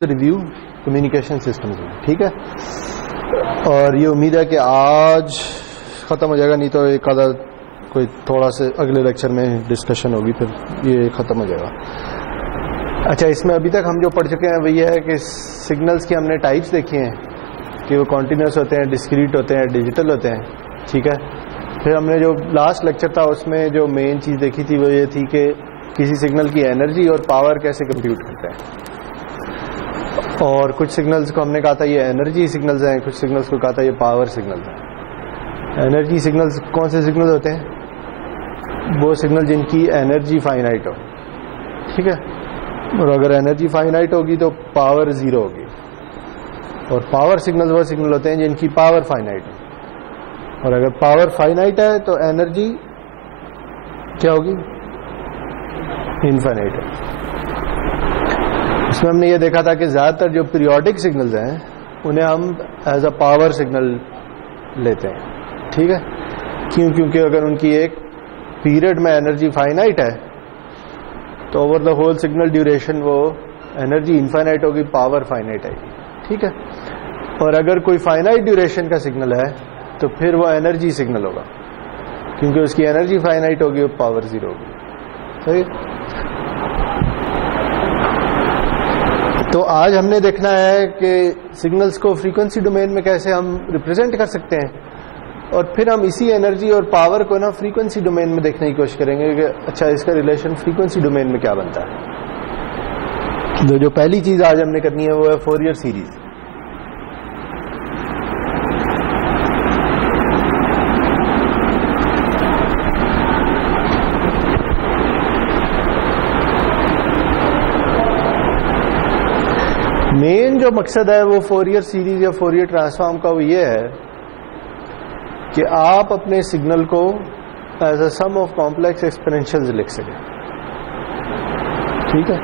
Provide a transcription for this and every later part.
Review communication systems में, ठीक है। और ये उम्मीद है कि आज ख़त्म हो जाएगा, नहीं तो एक आधा कोई थोड़ा से अगले लेक्चर में डिस्कशन होगी, फिर ये ख़त्म हो जाएगा। अच्छा, इसमें अभी तक हम जो पढ़ चुके हैं वो ये है कि सिग्नल्स की हमने टाइप्स देखी हैं कि वो कॉन्टीन्यूस होते हैं, डिस्क्रीट होते हैं, डिजिटल होते हैं, ठीक है। फिर हमने जो लास्ट लेक्चर था उसमें जो मेन चीज़ देखी थी वो ये थी कि किसी सिग्नल की एनर्जी और पावर कैसे कंप्यूट करते हैं। और कुछ सिग्नल्स को हमने कहा था ये एनर्जी सिग्नल्स हैं, कुछ सिग्नल्स को कहा था ये पावर सिग्नल्स हैं। एनर्जी सिग्नल्स कौन से सिग्नल होते हैं? वो सिग्नल जिनकी एनर्जी फाइनाइट हो, ठीक है। और अगर एनर्जी फाइनाइट होगी तो पावर ज़ीरो होगी। और पावर सिग्नल वो सिग्नल होते हैं जिनकी पावर फाइनाइट है। और अगर पावर फाइनाइट है तो एनर्जी क्या होगी? इनफाइनाइट है। इसमें हमने ये देखा था कि ज़्यादातर जो पीरियोडिक सिग्नल्स हैं उन्हें हम एज अ पावर सिग्नल लेते हैं, ठीक है। क्यों? क्योंकि अगर उनकी एक पीरियड में एनर्जी फाइनाइट है तो over the whole signal duration वो एनर्जी इनफाइनाइट होगी, पावर फाइनाइट आएगी, ठीक है। और अगर कोई फाइनाइट ड्यूरेशन का सिग्नल है तो फिर वो एनर्जी सिग्नल होगा, क्योंकि उसकी एनर्जी फाइनाइट होगी और पावर ज़ीरो होगी, सही। तो आज हमने देखना है कि सिग्नल्स को फ्रीक्वेंसी डोमेन में कैसे हम रिप्रेजेंट कर सकते हैं, और फिर हम इसी एनर्जी और पावर को ना फ्रीक्वेंसी डोमेन में देखने की कोशिश करेंगे कि अच्छा इसका रिलेशन फ्रीक्वेंसी डोमेन में क्या बनता है। तो जो पहली चीज़ आज हमने करनी है वो है फोरियर सीरीज। मेन जो मकसद है वो फोरियर सीरीज या फोरियर ट्रांसफॉर्म का वो ये है कि आप अपने सिग्नल को as a sum of complex exponentials लिख सकें, ठीक है।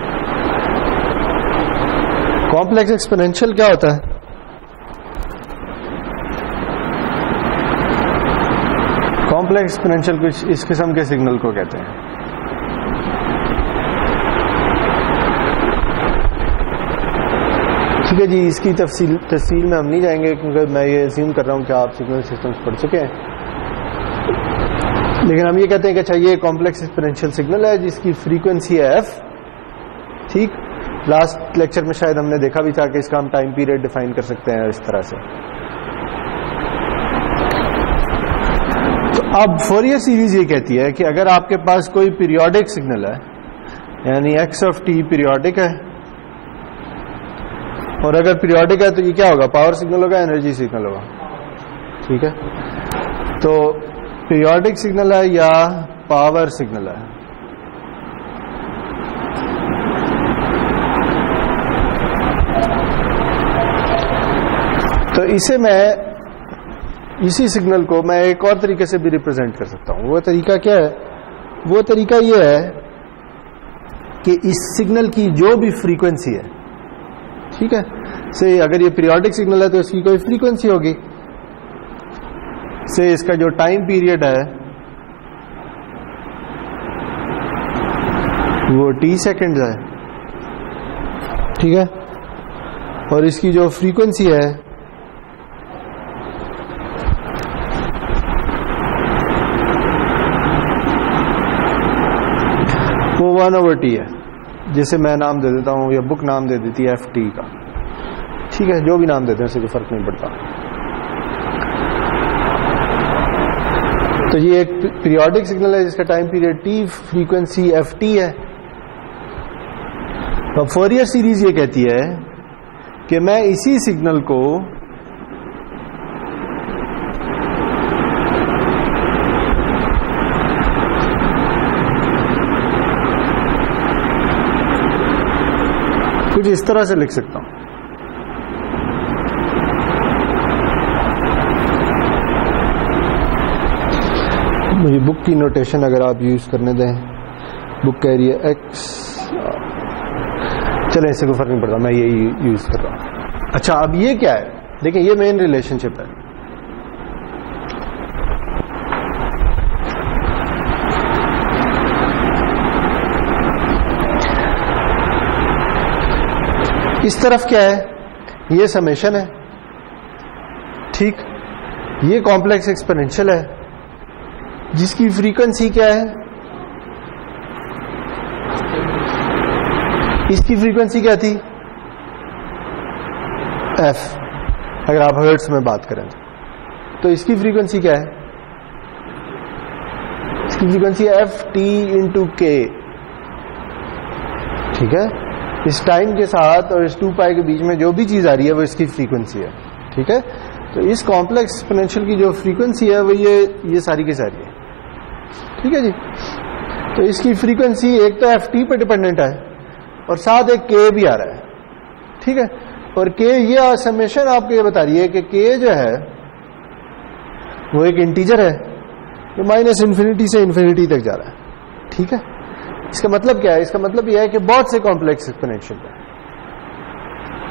कॉम्प्लेक्स एक्सपोनेंशियल क्या होता है? कॉम्प्लेक्स एक्सपोनेंशियल कुछ इस किस्म के सिग्नल को कहते हैं। ठीक है जी, इसकी तफसील में हम नहीं जाएंगे क्योंकि मैं ये अज्यूम कर रहा हूँ कि आप सिग्नल सिस्टम्स पढ़ चुके हैं। लेकिन हम ये कहते हैं कि अच्छा ये कॉम्प्लेक्स एक्सपोनेंशियल सिग्नल है जिसकी फ्रीक्वेंसी है f, ठीक। लास्ट लेक्चर में शायद हमने देखा भी था कि इसका हम टाइम पीरियड डिफाइन कर सकते हैं इस तरह से। तो अब फोरियर सीरीज ये कहती है कि अगर आपके पास कोई पीरियोडिक सिग्नल है, यानी x ऑफ t पीरियोडिक है, और अगर पीरियोडिक है तो ये क्या होगा? पावर सिग्नल होगा, एनर्जी सिग्नल होगा, ठीक है। तो पीरियोडिक सिग्नल है या पावर सिग्नल है? तो इसे मैं इसी सिग्नल को मैं एक और तरीके से भी रिप्रेजेंट कर सकता हूं। वो तरीका क्या है? वो तरीका ये है कि इस सिग्नल की जो भी फ्रीक्वेंसी है, ठीक है, से अगर ये पीरियोडिक सिग्नल है तो इसकी कोई फ्रीक्वेंसी होगी, से इसका जो टाइम पीरियड है वो t सेकेंड्स है, ठीक है। और इसकी जो फ्रीक्वेंसी है वो 1/t है, जिसे मैं नाम दे देता हूं या बुक नाम दे देती है ft का, ठीक है। जो भी नाम देते हैं उससे कोई फर्क नहीं पड़ता। तो ये एक पीरियोडिक सिग्नल है जिसका time period t, frequency ft है। तो फोरियर सीरीज ये कहती है कि मैं इसी सिग्नल को कुछ इस तरह से लिख सकता हूं। मुझे बुक की नोटेशन अगर आप यूज करने दें, बुक कह रही है x, चले इससे कोई फर्क नहीं पड़ता, मैं यही यूज कर रहा हूं। अच्छा, अब ये क्या है? देखिए ये मेन रिलेशनशिप है। इस तरफ क्या है, ये समेशन है, ठीक, ये कॉम्प्लेक्स एक्सपोनेंशियल है जिसकी फ्रीक्वेंसी क्या है, इसकी फ्रीक्वेंसी क्या थी, f, अगर आप हर्ट्ज में बात करें तो इसकी फ्रीक्वेंसी क्या है, इसकी frequency F t into k, ठीक है। इस टाइम के साथ और इस 2 पाई के बीच में जो भी चीज आ रही है वो इसकी फ्रीक्वेंसी है, ठीक है। तो इस कॉम्प्लेक्स एक्सपोनेंशियल की जो फ्रीक्वेंसी है वो ये सारी की सारी है, ठीक है जी। तो इसकी फ्रीक्वेंसी एक तो एफ टी पे डिपेंडेंट है और साथ एक के भी आ रहा है, ठीक है। और के, ये समेशन आपको ये बता रही है कि के जो है वो एक इंटीजर है जो माइनस इन्फिनिटी से इन्फिनिटी तक जा रहा है, ठीक है। इसका मतलब क्या है, इसका मतलब यह है कि बहुत से कॉम्प्लेक्स एक्सपोनेंशियल है,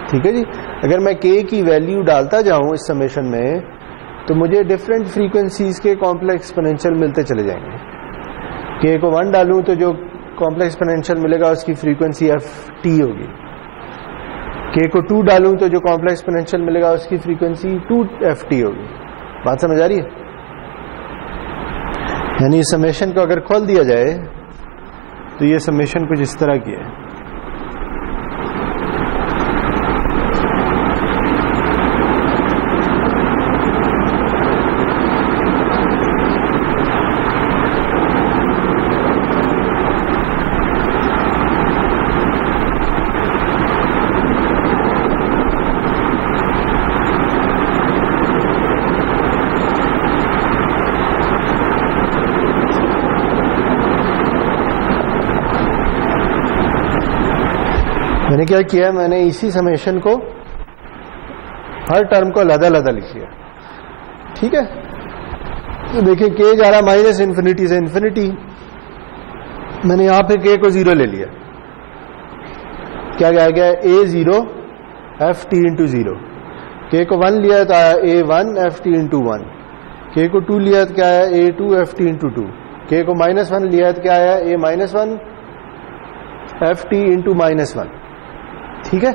ठीक है जी। अगर मैं के की वैल्यू डालता जाऊं इस समेशन में तो मुझे डिफरेंट फ्रीक्वेंसीज के कॉम्प्लेक्स एक्सपोनेंशियल मिलते चले जाएंगे। के को 1 डालूं तो जो कॉम्प्लेक्स एक्सपोनेंशियल मिलेगा उसकी फ्रीक्वेंसी एफ टी होगी। के को 2 डालूं तो जो कॉम्प्लेक्स एक्सपोनेंशियल मिलेगा उसकी फ्रीक्वेंसी 2ft होगी। बात समझ आ रही है? यानी इस समेशन को अगर खोल दिया जाए तो ये समेशन कुछ इस तरह की है। मैंने क्या किया, मैंने इसी समेशन को हर टर्म को अलग-अलग लिख लिया, ठीक है। तो देखिए के जा रहा माइनस इन्फिनिटी से इन्फिनिटी, मैंने यहां पे के को 0 ले लिया, क्या गया ए 0 एफ टी इंटू 0। के को 1 लिया तो आया ए 1 एफ टी इंटू 1। के को 2 लिया तो क्या आया ए 2 एफ टी इंटू 2। के को -1 लिया तो क्या आया ए -1 एफ टी इंटू -1, ठीक है।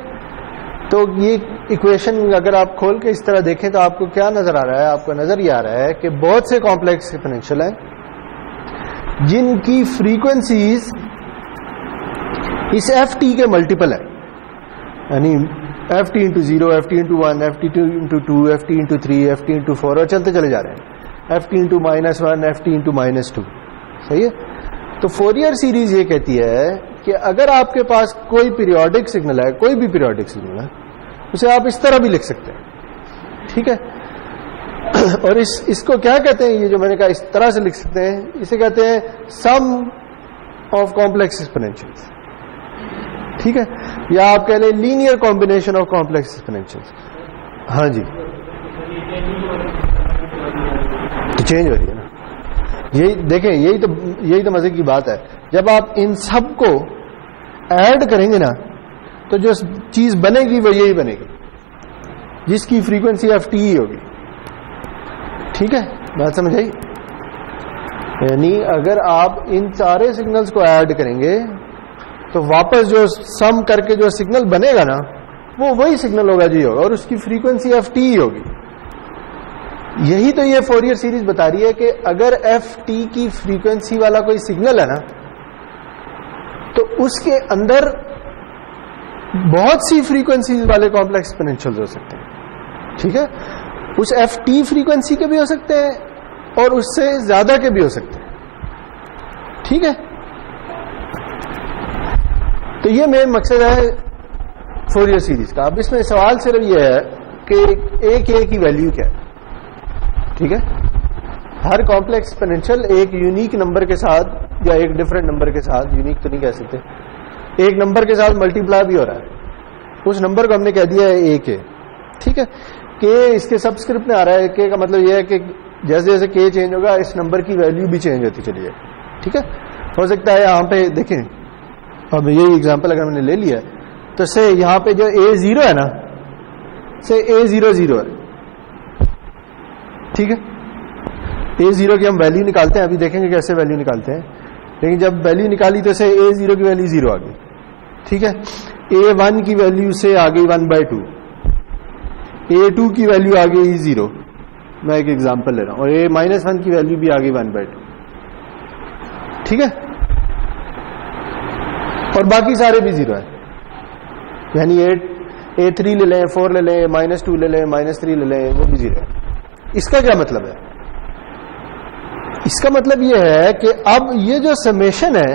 तो ये इक्वेशन अगर आप खोल के इस तरह देखें तो आपको क्या नजर आ रहा है, आपको नजर ये आ रहा है कि बहुत से कॉम्प्लेक्स एक्सपोनेंशियल हैं जिनकी फ्रीक्वेंसीज इस एफ टी के मल्टीपल है, यानी F t into 0, F t into 1, F t into 2, F t into 3, F t into 4 और चलते चले जा रहे हैं, F t into -1, F t into -2, सही है। तो फोरियर सीरीज ये कहती है कि अगर आपके पास कोई पीरियोडिक सिग्नल है, कोई भी पीरियोडिक सिग्नल है, उसे आप इस तरह भी लिख सकते हैं, ठीक है। और इसको क्या कहते हैं, ये जो मैंने कहा इस तरह से लिख सकते हैं, इसे कहते हैं सम ऑफ कॉम्प्लेक्स एक्सपोनेंशियल्स, ठीक है, या आप कह लें लीनियर कॉम्बिनेशन ऑफ कॉम्प्लेक्स एक्सपोनेंशियल्स। हाँ जी, तो चेंज हो रही है ना, यही देखें, यही तो मजे की बात है। जब आप इन सब को ऐड करेंगे ना तो जो चीज बनेगी वो यही बनेगी जिसकी फ्रीक्वेंसी एफ टी होगी, ठीक है। बात समझ आई? यानी अगर आप इन सारे सिग्नल्स को ऐड करेंगे तो वापस जो सम करके जो सिग्नल बनेगा ना वो वही सिग्नल होगा जी होगा और उसकी फ्रीक्वेंसी एफ टी होगी। यही तो ये फोरियर सीरीज बता रही है कि अगर एफ टी की फ्रीक्वेंसी वाला कोई सिग्नल है ना तो उसके अंदर बहुत सी फ्रीक्वेंसीज वाले कॉम्प्लेक्स एक्सपोनेंशियल्स हो सकते हैं, ठीक है। उस एफ टी फ्रीक्वेंसी के भी हो सकते हैं और उससे ज्यादा के भी हो सकते हैं, ठीक है। तो ये मेन मकसद है फोरियर सीरीज का। अब इसमें सवाल सिर्फ ये है कि एक ए की वैल्यू क्या है, ठीक है। हर कॉम्प्लेक्स एक्सपोनेंशियल एक यूनिक नंबर के साथ या एक डिफरेंट नंबर के साथ, यूनिक तो नहीं कह सकते, एक नंबर के साथ मल्टीप्लाई भी हो रहा है। उस नंबर को हमने कह दिया है ए के, ठीक है। के इसके सबस्क्रिप्ट में आ रहा है, के का मतलब यह है कि जैसे जैसे के चेंज होगा इस नंबर की वैल्यू भी चेंज होती चली जाएगी, ठीक है। हो सकता है यहाँ पे देखें, अब यही एग्जाम्पल अगर मैंने ले लिया तो से यहाँ पे जो ए 0 है ना, से ए 0 0 है, ठीक है। ए 0 की हम वैल्यू निकालते हैं, अभी देखेंगे कैसे वैल्यू निकालते हैं, लेकिन जब वैल्यू निकाली तो से ए 0 की वैल्यू 0 आ गई, ठीक है। A1 की वैल्यू से आ गई 1/2, A2 की वैल्यू आ गई 0, मैं एक एग्जांपल ले रहा हूं, और A-1 की वैल्यू भी आ गई 1/2, ठीक है, और बाकी सारे भी 0 है, यानी A3 ले लें, 4 ले लें, -2 ले लें, -3 ले लें, वो भी 0 है। इसका क्या मतलब है? इसका मतलब यह है कि अब ये जो समेशन है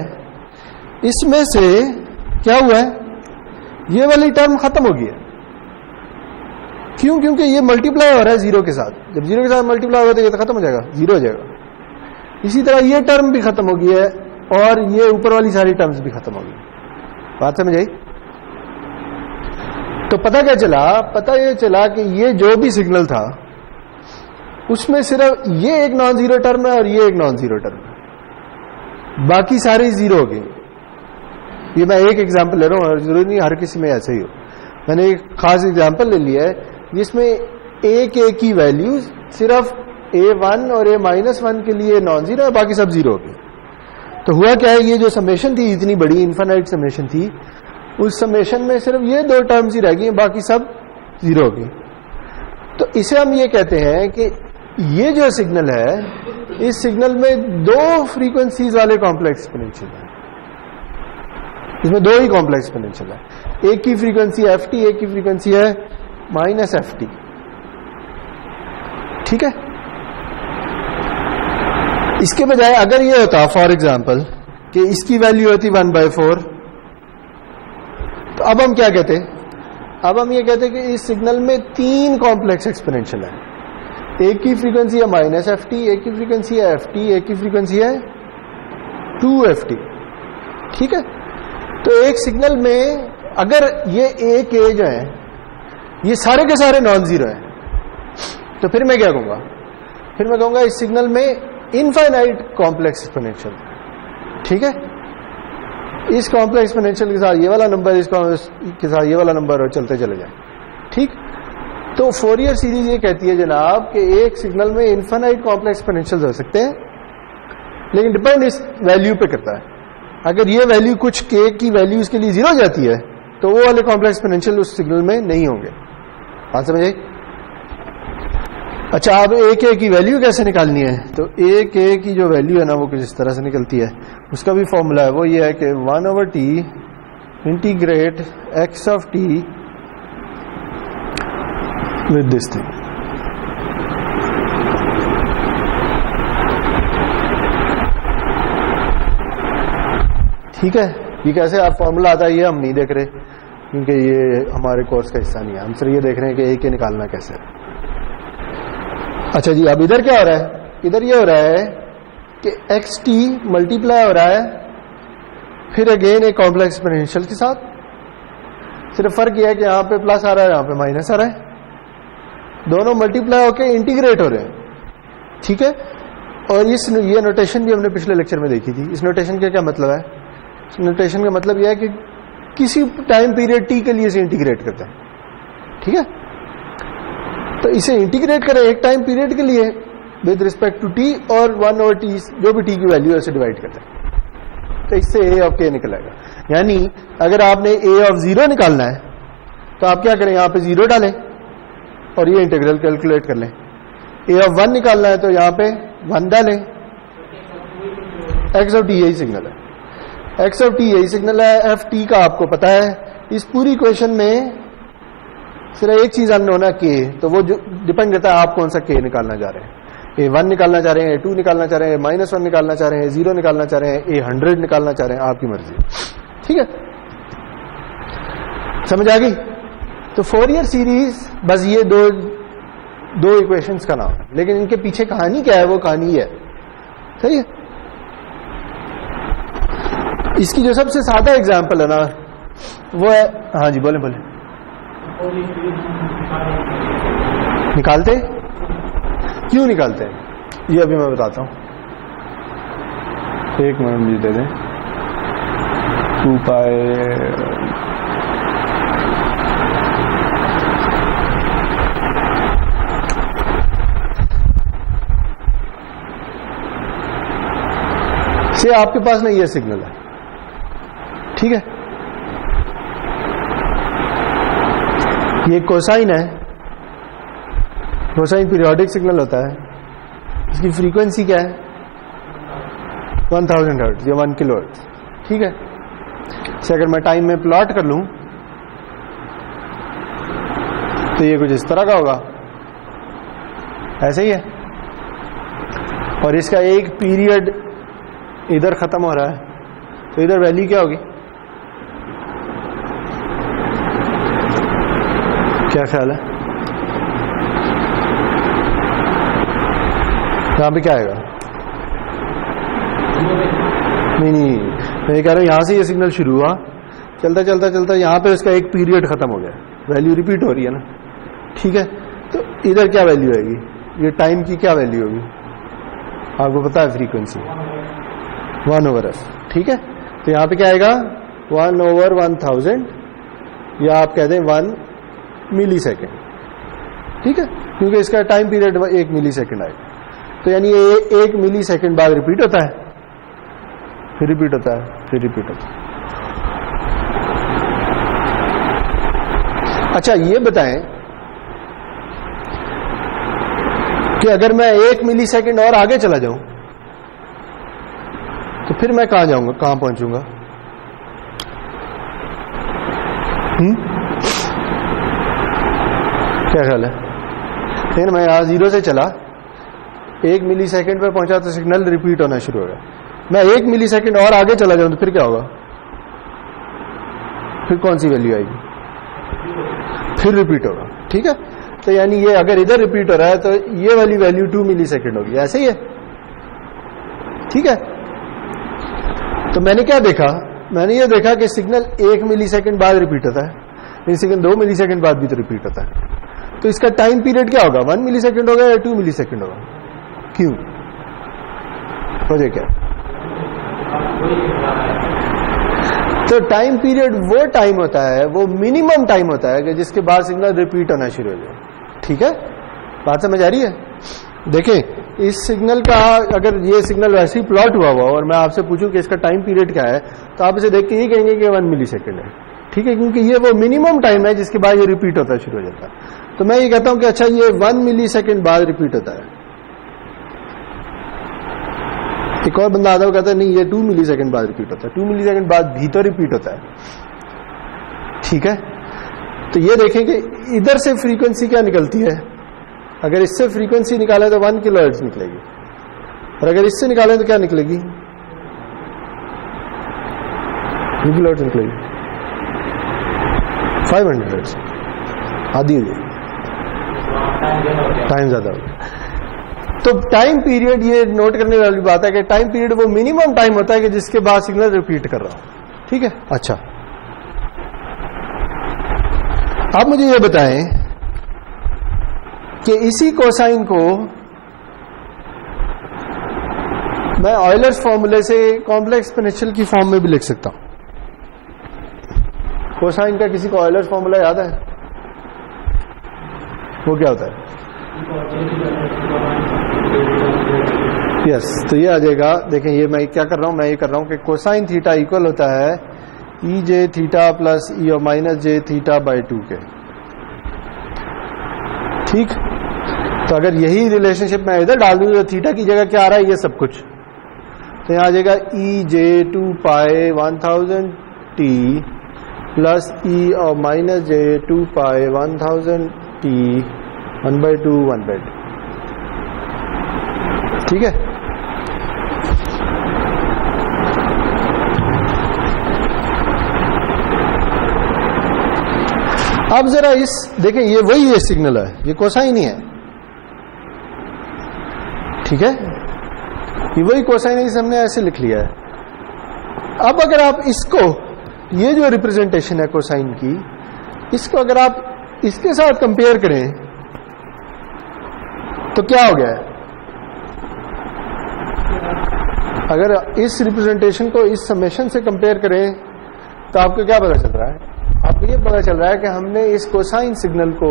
इसमें से क्या हुआ है, ये वाली टर्म खत्म हो गई है। क्यों? क्योंकि ये मल्टीप्लाई हो रहा है 0 के साथ, जब 0 के साथ मल्टीप्लाई होगा तो ये तो खत्म हो जाएगा, 0 हो जाएगा। इसी तरह ये टर्म भी खत्म हो गई है और ये ऊपर वाली सारी टर्म्स भी खत्म हो गई। बात समझ आई? तो पता क्या चला? पता ये चला कि ये जो भी सिग्नल था उसमें सिर्फ ये एक नॉन जीरो टर्म है और ये एक नॉन जीरो टर्म है, बाकी सारे 0 हो गए। ये मैं एक एग्जांपल ले रहा हूं, जरूरी नहीं हर किसी में ऐसे ही हो। मैंने एक खास एग्जांपल ले लिया है जिसमें A की वैल्यू सिर्फ A1 और A-1 के लिए नॉन जीरो है, बाकी सब 0 हो गए। तो हुआ क्या है, ये जो समेशन थी इतनी बड़ी इनफाइनाइट समेशन थी, उस समेशन में सिर्फ ये 2 टर्म्स ही रह गई, बाकी सब 0 हो गई। तो इसे हम ये कहते हैं कि ये जो सिग्नल है, इस सिग्नल में 2 फ्रीक्वेंसीज वाले कॉम्प्लेक्स एक्सपोनेंशियल है, इसमें 2 ही कॉम्प्लेक्स एक्सपोनेंशियल है। एक की फ्रीक्वेंसी ft, एक की फ्रीक्वेंसी है -ft, ठीक है। इसके बजाय अगर ये होता फॉर एग्जांपल कि इसकी वैल्यू होती 1/4, तो अब हम क्या कहते? अब हम ये कहते कि इस सिग्नल में 3 कॉम्प्लेक्स एक्सपोनेंशियल है। एक की फ्रीक्वेंसी है -ft, एक की फ्रीक्वेंसी है ft, एक की फ्रीक्वेंसी है 2ft, ठीक है। तो एक सिग्नल में अगर ये A जो है ये सारे के सारे नॉन जीरो है, तो फिर मैं क्या कहूंगा? फिर मैं कहूंगा इस सिग्नल में इनफाइनाइट कॉम्प्लेक्स एक्सपोनेंशियल, ठीक है। इस कॉम्प्लेक्स एक्सपोनेंशियल के साथ ये वाला नंबर, इस के साथ ये वाला नंबर, और चलते चले जाए, ठीक। तो फोरियर सीरीज ये कहती है जनाब कि एक सिग्नल में इनफाइनाइट कॉम्प्लेक्स एक्सपोनेंशियल्स हो सकते हैं, लेकिन डिपेंड इस वैल्यू पे करता है। अगर ये वैल्यू कुछ k की वैल्यू इसके लिए 0 हो जाती है तो वो वाले कॉम्प्लेक्स एक्सपोनेंशियल उस सिग्नल में नहीं होंगे। बात समझ आई? अच्छा, अब A की वैल्यू कैसे निकालनी है? तो A की जो वैल्यू है ना, वो कुछ इस तरह से निकलती है। उसका भी फॉर्मूला है, वो ये है कि 1/t integrate x of t with this thing, ठीक है। ये कैसे आप फॉर्मूला आता है ये हम नहीं देख रहे, क्योंकि ये हमारे कोर्स का हिस्सा नहीं है। हम सिर्फ ये देख रहे हैं कि A निकालना कैसे। अच्छा जी, अब इधर क्या हो रहा है? इधर ये हो रहा है कि xt मल्टीप्लाई हो रहा है फिर अगेन एक कॉम्प्लेक्स एक्सपोनेंशियल के साथ। सिर्फ फर्क यह है कि यहाँ पे प्लस आ रहा है, यहाँ पे माइनस आ रहा है, दोनों मल्टीप्लाई होकर इंटीग्रेट हो रहे हैं, ठीक है। और ये नोटेशन भी हमने पिछले लेक्चर में देखी थी। इस नोटेशन का क्या मतलब है? इस नोटेशन का मतलब यह है कि किसी टाइम पीरियड t के लिए इसे इंटीग्रेट करते हैं, ठीक है। तो इसे इंटीग्रेट करें एक टाइम पीरियड के लिए विद रिस्पेक्ट टू t, और 1/t जो भी t की वैल्यू है उसे डिवाइड करते हैं, तो इससे A of k निकल आएगा। यानी अगर आपने A of 0 निकालना है तो आप क्या करें, यहाँ पे 0 डालें और ये इंटीग्रल कैलकुलेट कर लें। A of 1 निकालना है तो यहाँ पे 1 डालें। x of t यही सिग्नल है, x of t यही सिग्नल है। f t का आपको पता है। इस पूरी इक्वेशन में सिर्फ एक चीज अननोन है k, तो वो डिपेंड करता है आप कौन सा k निकालना चाह रहे हैं। A1 निकालना चाह रहे हैं, A2 निकालना चाह रहे हैं, -1 निकालना चाह रहे हैं, 0 निकालना चाह रहे हैं, A100 निकालना चाह रहे हैं, आपकी मर्जी, ठीक है। समझ आ गई? तो फोरियर सीरीज बस ये दो इक्वेशंस का नाम है, लेकिन इनके पीछे कहानी क्या है? वो कहानी है, सही है। इसकी जो सबसे सादा एग्जांपल है ना, वो है, हाँ जी बोले बोले, निकालते क्यों निकालते हैं ये अभी मैं बताता हूं। एक मिनट मुझे दे दें। 2 पाई से आपके पास ना ये सिग्नल है, ठीक है। ये कोसाइन है, कोसाइन पीरियोडिक सिग्नल होता है, इसकी फ्रीक्वेंसी क्या है 1000 हर्ट्ज या 1 किलो हर्ट्ज। ठीक है, इसे अगर मैं टाइम में प्लॉट कर लूं तो ये कुछ इस तरह का होगा, ऐसे ही है। और इसका एक पीरियड इधर खत्म हो रहा है, तो इधर वैल्यू क्या होगी, क्या ख्याल है? यहां पे क्या आएगा? नहीं, मैं ये कह रहा हूं यहां से ये सिग्नल शुरू हुआ, चलता चलता चलता यहां पे इसका एक पीरियड खत्म हो गया, वैल्यू रिपीट हो रही है ना। ठीक है, तो इधर क्या वैल्यू आएगी, ये टाइम की क्या वैल्यू होगी आपको पता है? Frequency 1/f। ठीक है, तो यहां पे क्या आएगा 1/1000 या आप कह दें 1 मिली सेकेंड। ठीक है, क्योंकि इसका टाइम पीरियड 1 मिली सेकेंड आएगा, तो यानी ये 1 मिली सेकेंड बाद रिपीट होता है, फिर रिपीट होता है, फिर रिपीट होता है। अच्छा ये बताएं कि अगर मैं 1 मिली सेकेंड और आगे चला जाऊं तो फिर मैं कहां जाऊंगा, कहां पहुंचूंगा? क्या ख्याल है? लेकिन मैं यहां 0 से चला, 1 मिली सेकेंड पे पहुंचा तो सिग्नल रिपीट होना शुरू होगा। मैं 1 मिली सेकेंड और आगे चला जाऊं तो फिर क्या होगा, फिर कौन सी वैल्यू आएगी, फिर रिपीट होगा। ठीक है, तो यानी ये अगर इधर रिपीट हो रहा है तो ये वाली वैल्यू 2 मिली सेकेंड होगी, ऐसे ही है। ठीक है, तो मैंने क्या देखा, मैंने ये देखा कि सिग्नल 1 मिली सेकेंड बाद रिपीट होता है, लेकिन सिग्नल 2 मिली सेकेंड बाद भी तो रिपीट होता है। तो इसका टाइम पीरियड क्या होगा, 1 मिली सेकेंड होगा या 2 मिली सेकेंड होगा? क्यों, वजह क्या? तो टाइम पीरियड वो टाइम होता है, वो मिनिमम टाइम होता है कि जिसके बाद सिग्नल रिपीट होना शुरू हो जाए। ठीक है, बात समझ आ रही है? देखें, इस सिग्नल का अगर ये सिग्नल वैसे ही प्लॉट हुआ हुआ और मैं आपसे पूछूं कि इसका टाइम पीरियड क्या है, तो आप इसे देख के ये कहेंगे कि 1 मिली सेकेंड है। ठीक है, क्योंकि ये वो मिनिमम टाइम है जिसके बाद ये रिपीट होता शुरू हो जाता है। तो मैं ये कहता हूं कि अच्छा ये 1 मिली सेकेंड बाद रिपीट होता है। एक और बंदा आता है, कहता है नहीं ये 2 मिली सेकेंड बाद रिपीट होता है, 2 मिली सेकेंड बाद भी तो रिपीट होता है। ठीक है, तो ये देखें कि इधर से फ्रीक्वेंसी क्या निकलती है, अगर इससे फ्रीक्वेंसी निकाले तो 1 किलो हर्ट्ज निकलेगी, और अगर इससे निकालें तो क्या निकलेगी, 2 किलो हर्ट्ज निकलेगी, 500 हर्ट्ज, आधी हो जाएगी, टाइम ज्यादा होगा। तो टाइम पीरियड, ये नोट करने वाली बात है कि टाइम पीरियड वो मिनिमम टाइम होता है कि जिसके बाद सिग्नल रिपीट कर रहा हूं। ठीक है, अच्छा आप मुझे ये बताएं कि इसी कोसाइन को मैं ऑयलर्स फॉर्मूले से कॉम्प्लेक्स एक्सपोनेंशियल की फॉर्म में भी लिख सकता हूं। कोसाइन का किसी को ऑयलर्स फॉर्मूला याद है? वो क्या होता है? यस, तो ये आ जाएगा। देखें, ये मैं क्या कर रहा हूं, मैं ये कर रहा हूं कि कोसाइन थीटा इक्वल होता है ई जे थीटा प्लस ई और माइनस जे थीटा बाई 2 के। ठीक, तो अगर यही रिलेशनशिप मैं इधर डाल दूं तो थीटा की जगह क्या आ रहा है, ये सब कुछ, तो यहां आ जाएगा ई जे 2 पाई 1000 टी प्लस ई और माइनस जे 2 पाई 1000 टी 1/2 1/2। ठीक है, अब जरा इस देखें, ये वही है सिग्नल है, ये कोसाइन ही है। ठीक है, ये वही कोसाइन है, इसे हमने ऐसे लिख लिया है। अब अगर आप इसको, ये जो रिप्रेजेंटेशन है कोसाइन की, इसको अगर आप इसके साथ कंपेयर करें तो क्या हो गया है? अगर इस रिप्रेजेंटेशन को इस समेशन से कंपेयर करें तो आपको क्या पता चल रहा है? आपको ये पता चल रहा है कि हमने इस कोसाइन सिग्नल को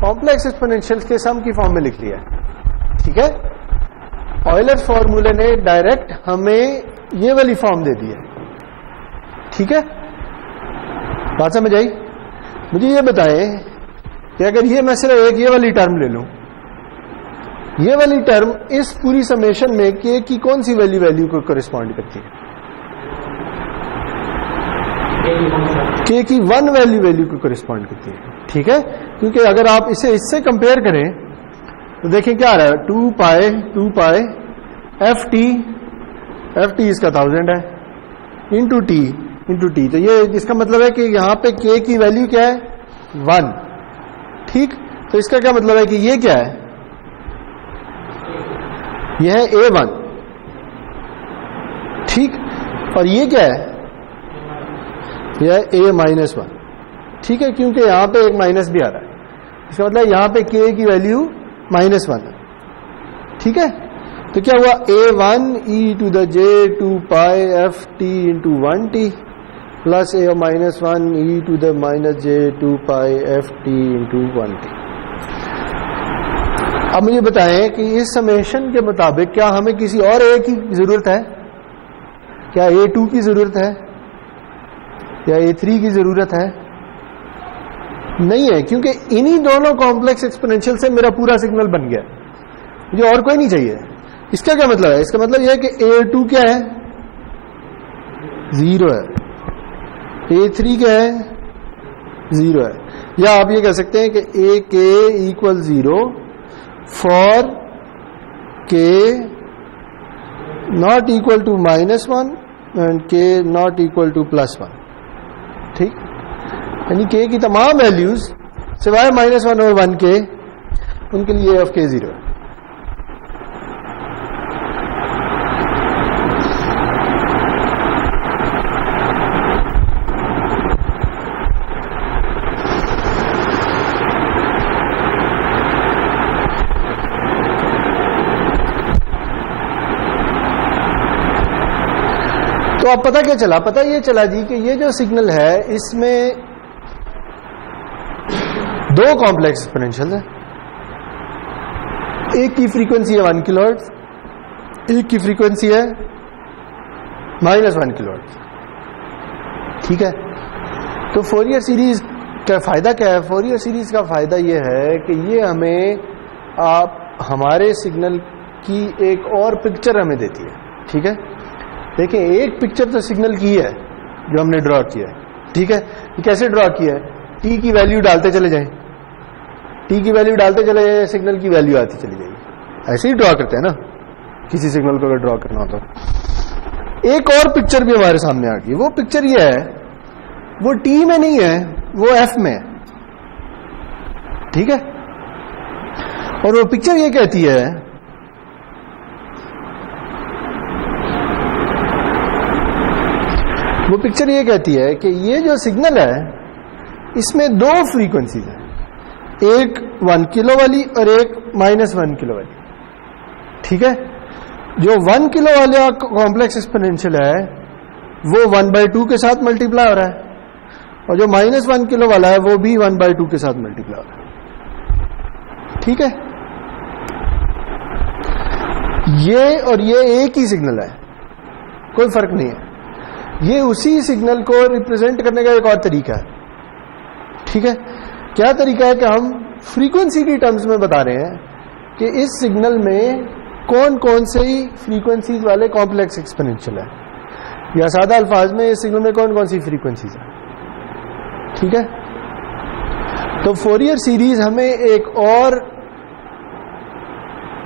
कॉम्प्लेक्स एक्सपोनेंशियल के सम की फॉर्म में लिख लिया है। ठीक है, ऑयलर फॉर्मूले ने डायरेक्ट हमें ये वाली फॉर्म दे दी है। ठीक है, बात समझ आई? मुझे ये बताएं कि अगर ये मैं सिर्फ एक ये वाली टर्म ले लूं, ये वाली टर्म इस पूरी समेशन में के की कौन सी वैल्यू को करिस्पॉन्ड करती है? के की 1 वैल्यू को करिस्पॉन्ड करती है, ठीक है। क्योंकि अगर आप इसे इससे कंपेयर करें तो देखें क्या आ रहा है, 2 पाई एफ टी इसका 1000 है इंटू टी, तो ये इसका मतलब है कि यहां पे के की वैल्यू क्या है? 1, ठीक। तो इसका क्या मतलब है कि ये क्या है? यह है A1, ठीक। और ये क्या है? यह है A-1, ठीक है, क्योंकि यहां पे एक माइनस भी आ रहा है, इसका मतलब यहां पे k की वैल्यू -1 है, ठीक है। तो क्या हुआ? A1 e to the j 2 pi f t into 1t plus A-1 e to the -j 2 pi f t into 1t। अब मुझे बताएं कि इस समेशन के मुताबिक क्या हमें किसी और A की जरूरत है? क्या A2 की जरूरत है या A3 की जरूरत है? नहीं है, क्योंकि इन्हीं दोनों कॉम्प्लेक्स एक्सपोनेंशियल से मेरा पूरा सिग्नल बन गया, मुझे और कोई नहीं चाहिए। इसका क्या मतलब है? इसका मतलब यह है कि A2 क्या है? 0 है, A3 क्या है? 0 है। या आप ये कह सकते हैं कि AK = 0 for K not equal to -1 and K not equal to +1, ठीक। यानी K की तमाम वैल्यूज सिवाय -1 और 1 के, उनके लिए ऑफ K 0 है। तो अब पता क्या चला? पता ये चला जी कि ये जो सिग्नल है इसमें 2 कॉम्प्लेक्स एक्सपोनेंशियल है। एक की फ्रीक्वेंसी है 1 किलोहर्ट्ज, एक की फ्रीक्वेंसी है -1 किलोहर्ट्ज, ठीक है। तो फोरियर सीरीज का फायदा क्या है? फोरियर सीरीज का फायदा ये है कि ये हमें हमारे सिग्नल की एक और पिक्चर हमें देती है, ठीक है। देखिए, एक पिक्चर तो सिग्नल की है जो हमने ड्रॉ किया है, ठीक है। ये कैसे ड्रॉ किया है? टी की वैल्यू डालते चले जाएं, टी की वैल्यू डालते चले जाएं, सिग्नल की वैल्यू आती चली जाएगी। ऐसे ही ड्रॉ करते हैं ना, किसी सिग्नल को अगर ड्रॉ करना हो तो। एक और पिक्चर भी हमारे सामने आ गई। वो पिक्चर ये है, वो टी में नहीं है, वो एफ में है, ठीक है। और वो पिक्चर ये कहती है कि ये जो सिग्नल है इसमें 2 फ्रीक्वेंसीज हैं, एक 1 किलो वाली और एक -1 किलो वाली, ठीक है। जो 1 किलो वाला कॉम्प्लेक्स एक्सपोनेंशियल है वो 1/2 के साथ मल्टीप्लाई हो रहा है, और जो -1 किलो वाला है वो भी 1/2 के साथ मल्टीप्लाई हो रहा है, ठीक है। ये और ये एक ही सिग्नल है, कोई फर्क नहीं है। ये उसी सिग्नल को रिप्रेजेंट करने का एक और तरीका है, ठीक है। क्या तरीका है कि हम फ्रीक्वेंसी की टर्म्स में बता रहे हैं कि इस सिग्नल में कौन कौन से फ्रीक्वेंसीज वाले कॉम्प्लेक्स एक्सपोनेंशियल है, या सादा अल्फाज में इस सिग्नल में कौन कौन सी फ्रीक्वेंसीज है, ठीक है। तो फोरियर सीरीज हमें एक और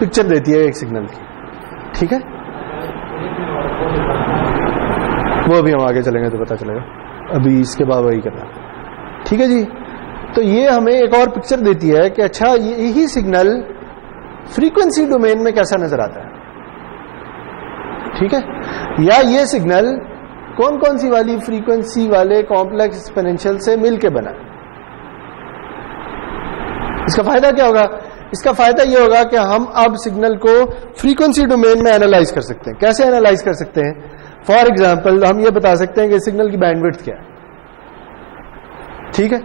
पिक्चर देती है एक सिग्नल की, ठीक है। वो अभी हम आगे चलेंगे तो पता चलेगा, अभी इसके बाद वही करना, ठीक है जी। तो ये हमें एक और पिक्चर देती है कि अच्छा यही सिग्नल फ्रीक्वेंसी डोमेन में कैसा नजर आता है, ठीक है। या ये सिग्नल कौन कौन सी वाली फ्रीक्वेंसी वाले कॉम्प्लेक्स एक्सपोनेंशियल से मिलके बना। इसका फायदा क्या होगा? इसका फायदा ये होगा कि हम अब सिग्नल को फ्रीक्वेंसी डोमेन में एनालाइज कर सकते हैं। कैसे एनालाइज कर सकते हैं? फॉर एग्जाम्पल हम ये बता सकते हैं कि सिग्नल की बैंडविड्थ क्या है, ठीक है।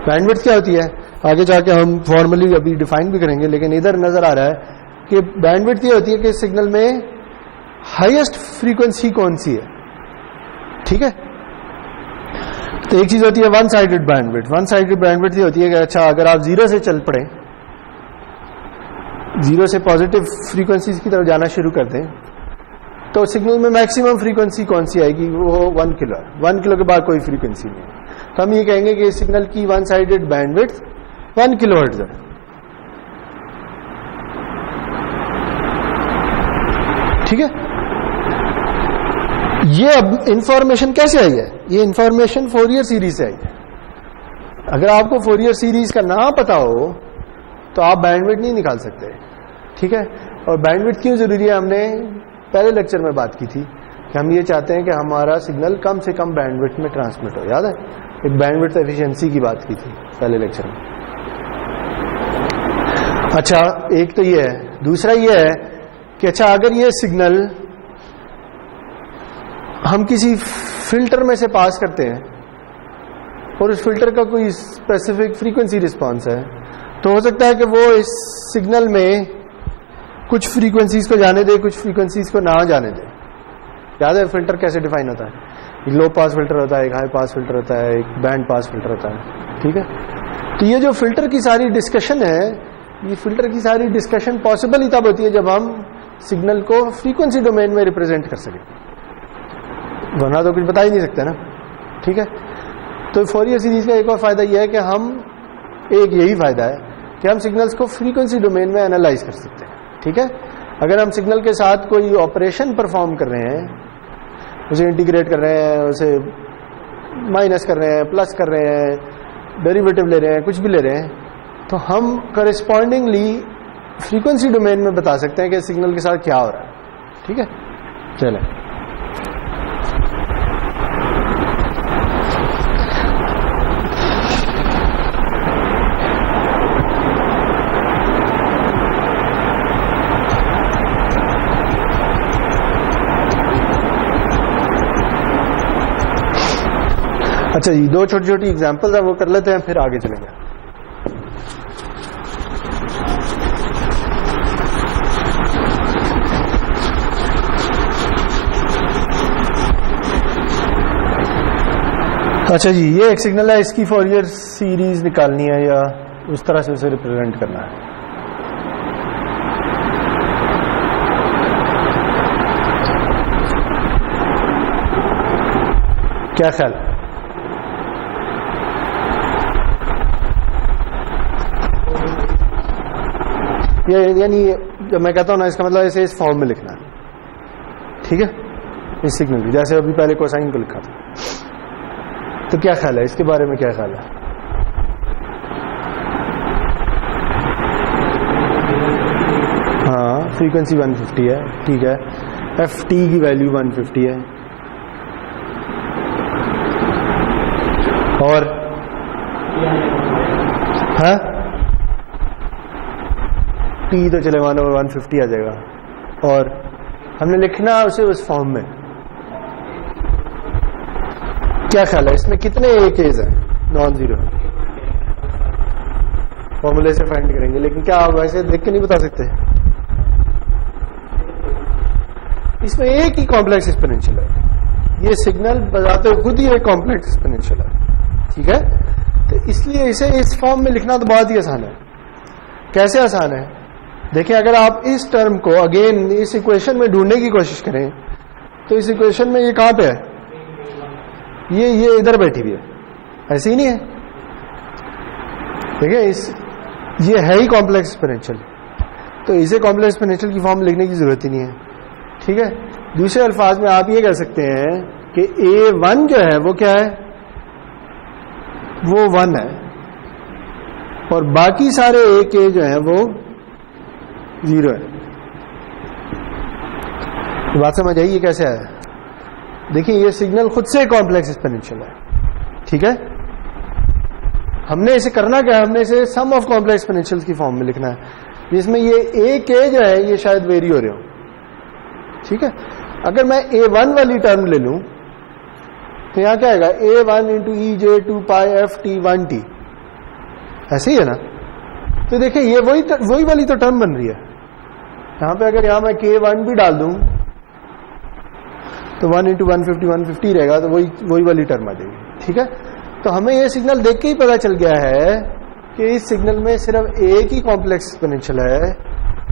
बैंडविड्थ क्या होती है आगे जाके हम फॉर्मली अभी डिफाइन भी करेंगे, लेकिन इधर नजर आ रहा है कि बैंडविड्थ ये होती है कि सिग्नल में हाईएस्ट फ्रीक्वेंसी कौन सी है, ठीक है। तो एक चीज होती है one sided bandwidth. One sided bandwidth ये होती है कि अच्छा अगर आप जीरो से चल पड़े, जीरो से पॉजिटिव फ्रीक्वेंसीज की तरफ जाना शुरू कर दें, तो सिग्नल में मैक्सिमम फ्रीक्वेंसी कौन सी आएगी? वो 1 किलो है। 1 किलो के बाद कोई फ्रीक्वेंसी नहीं है। तो हम ये कहेंगे कि सिग्नल की वन साइडेड बैंडविड्थ 1 किलोहर्ट्ज है। ठीक है, ये अब इंफॉर्मेशन कैसे आई है? ये इंफॉर्मेशन फोरियर सीरीज से आई है। अगर आपको फोरियर सीरीज का ना पता हो तो आप बैंडविड्थ नहीं निकाल सकते। ठीक है, और बैंडविड्थ क्यों जरूरी है हमने पहले लेक्चर में बात की थी कि हम ये चाहते हैं कि हमारा सिग्नल कम से कम बैंडविड्थ में ट्रांसमिट हो। याद है, एक बैंडविड्थ एफिशिएंसी की बात की थी पहले लेक्चर में। अच्छा, एक तो ये है। दूसरा ये है कि अच्छा अगर ये सिग्नल हम किसी फिल्टर में से पास करते हैं और उस फिल्टर का कोई स्पेसिफिक फ्रीक्वेंसी रिस्पांस है, तो हो सकता है कि वो इस सिग्नल में कुछ फ्रीक्वेंसीज को जाने दे, कुछ फ्रीक्वेंसीज को ना जाने दे। याद है फिल्टर कैसे डिफाइन होता है? एक लो पास फिल्टर होता है, एक हाई पास फिल्टर होता है, एक बैंड पास फिल्टर होता है। ठीक है, तो ये जो फिल्टर की सारी डिस्कशन है, ये फिल्टर की सारी डिस्कशन पॉसिबल ही तब होती है जब हम सिग्नल को फ्रीक्वेंसी डोमेन में रिप्रेजेंट कर सकें, वरना तो कुछ बता ही नहीं सकते ना। ठीक है, तो फोरियर सीरीज का एक और फायदा यह है कि हम, एक यही फायदा है कि हम सिग्नल्स को फ्रीक्वेंसी डोमेन में एनालाइज कर सकते हैं। ठीक है, अगर हम सिग्नल के साथ कोई ऑपरेशन परफॉर्म कर रहे हैं, उसे इंटीग्रेट कर रहे हैं, उसे माइनस कर रहे हैं, प्लस कर रहे हैं, डेरिवेटिव ले रहे हैं, कुछ भी ले रहे हैं, तो हम करेस्पॉन्डिंगली फ्रीक्वेंसी डोमेन में बता सकते हैं कि सिग्नल के साथ क्या हो रहा है। ठीक है, चलें। अच्छा जी, दो छोटी छोटी एग्जांपल्स हैं, वो कर लेते हैं, फिर आगे चलेंगे। अच्छा जी, ये एक सिग्नल है, इसकी फोरियर सीरीज निकालनी है या उस तरह से उसे रिप्रेजेंट करना है। क्या ख्याल है? यानी जब मैं कहता हूं ना, इसका मतलब इसे इस फॉर्म में लिखना है। ठीक है, इस सिग्नल की, जैसे अभी पहले कोसाइन को लिखा था। तो क्या ख्याल है इसके बारे में? क्या ख्याल है? हाँ, फ्रीक्वेंसी 150 है। ठीक है, एफ टी की वैल्यू 150 है, और हाँ टी तो चले मानो 150 आ जाएगा, और हमने लिखना उसे उस फॉर्म में। क्या ख्याल है इसमें कितने ए केस है? Non zero. फॉर्मूले से फाइंड करेंगे, लेकिन क्या आप वैसे देख के नहीं बता सकते? इसमें एक ही कॉम्प्लेक्स एक्सपोनेंशियल है। ये सिग्नल बजाते खुद ही एक कॉम्प्लेक्स एक्सपोनेंशियल है। ठीक है, तो इसलिए इसे इस फॉर्म में लिखना तो बहुत ही आसान है। कैसे आसान है? देखिए, अगर आप इस टर्म को अगेन इस इक्वेशन में ढूंढने की कोशिश करें, तो इस इक्वेशन में ये कहां पे है? ये इधर बैठी हुई है, ऐसे ही नहीं है। देखिए, ये है ही कॉम्प्लेक्स एक्सपोनेंशियल, तो इसे कॉम्प्लेक्स एक्सपोनेंशियल की फॉर्म लिखने की जरूरत ही नहीं है। ठीक है, दूसरे अल्फाज में आप ये कह सकते हैं कि A1 जो है वो क्या है? वो 1 है, और बाकी सारे A के जो है वो 0 है। तो बात समझ आई ये कैसे आया? देखिए, ये सिग्नल खुद से कॉम्प्लेक्स एक्सपोनेंशियल है। ठीक है, हमने इसे करना क्या है? हमने इसे सम ऑफ कॉम्प्लेक्स एक्सपोनेंशियल्स की फॉर्म में लिखना है, जिसमें ये ए के जो है ये शायद वेरी हो रहे हो। ठीक है, अगर मैं A1 वाली टर्म ले लूं तो यहां क्या आएगा? A1 into e j 2 pi f T 1t, ऐसे ही है ना? तो देखिए, ये वही वाली तो टर्म बन रही है यहां पे। अगर यहां मैं K1 भी डाल दूं तो 1 इंटू 150 रहेगा, तो वही वाली टर्म आ जाएगी। ठीक है, तो हमें ये सिग्नल देख के ही पता चल गया है कि इस सिग्नल में सिर्फ एक ही कॉम्प्लेक्स एक्सपोनेंशियल है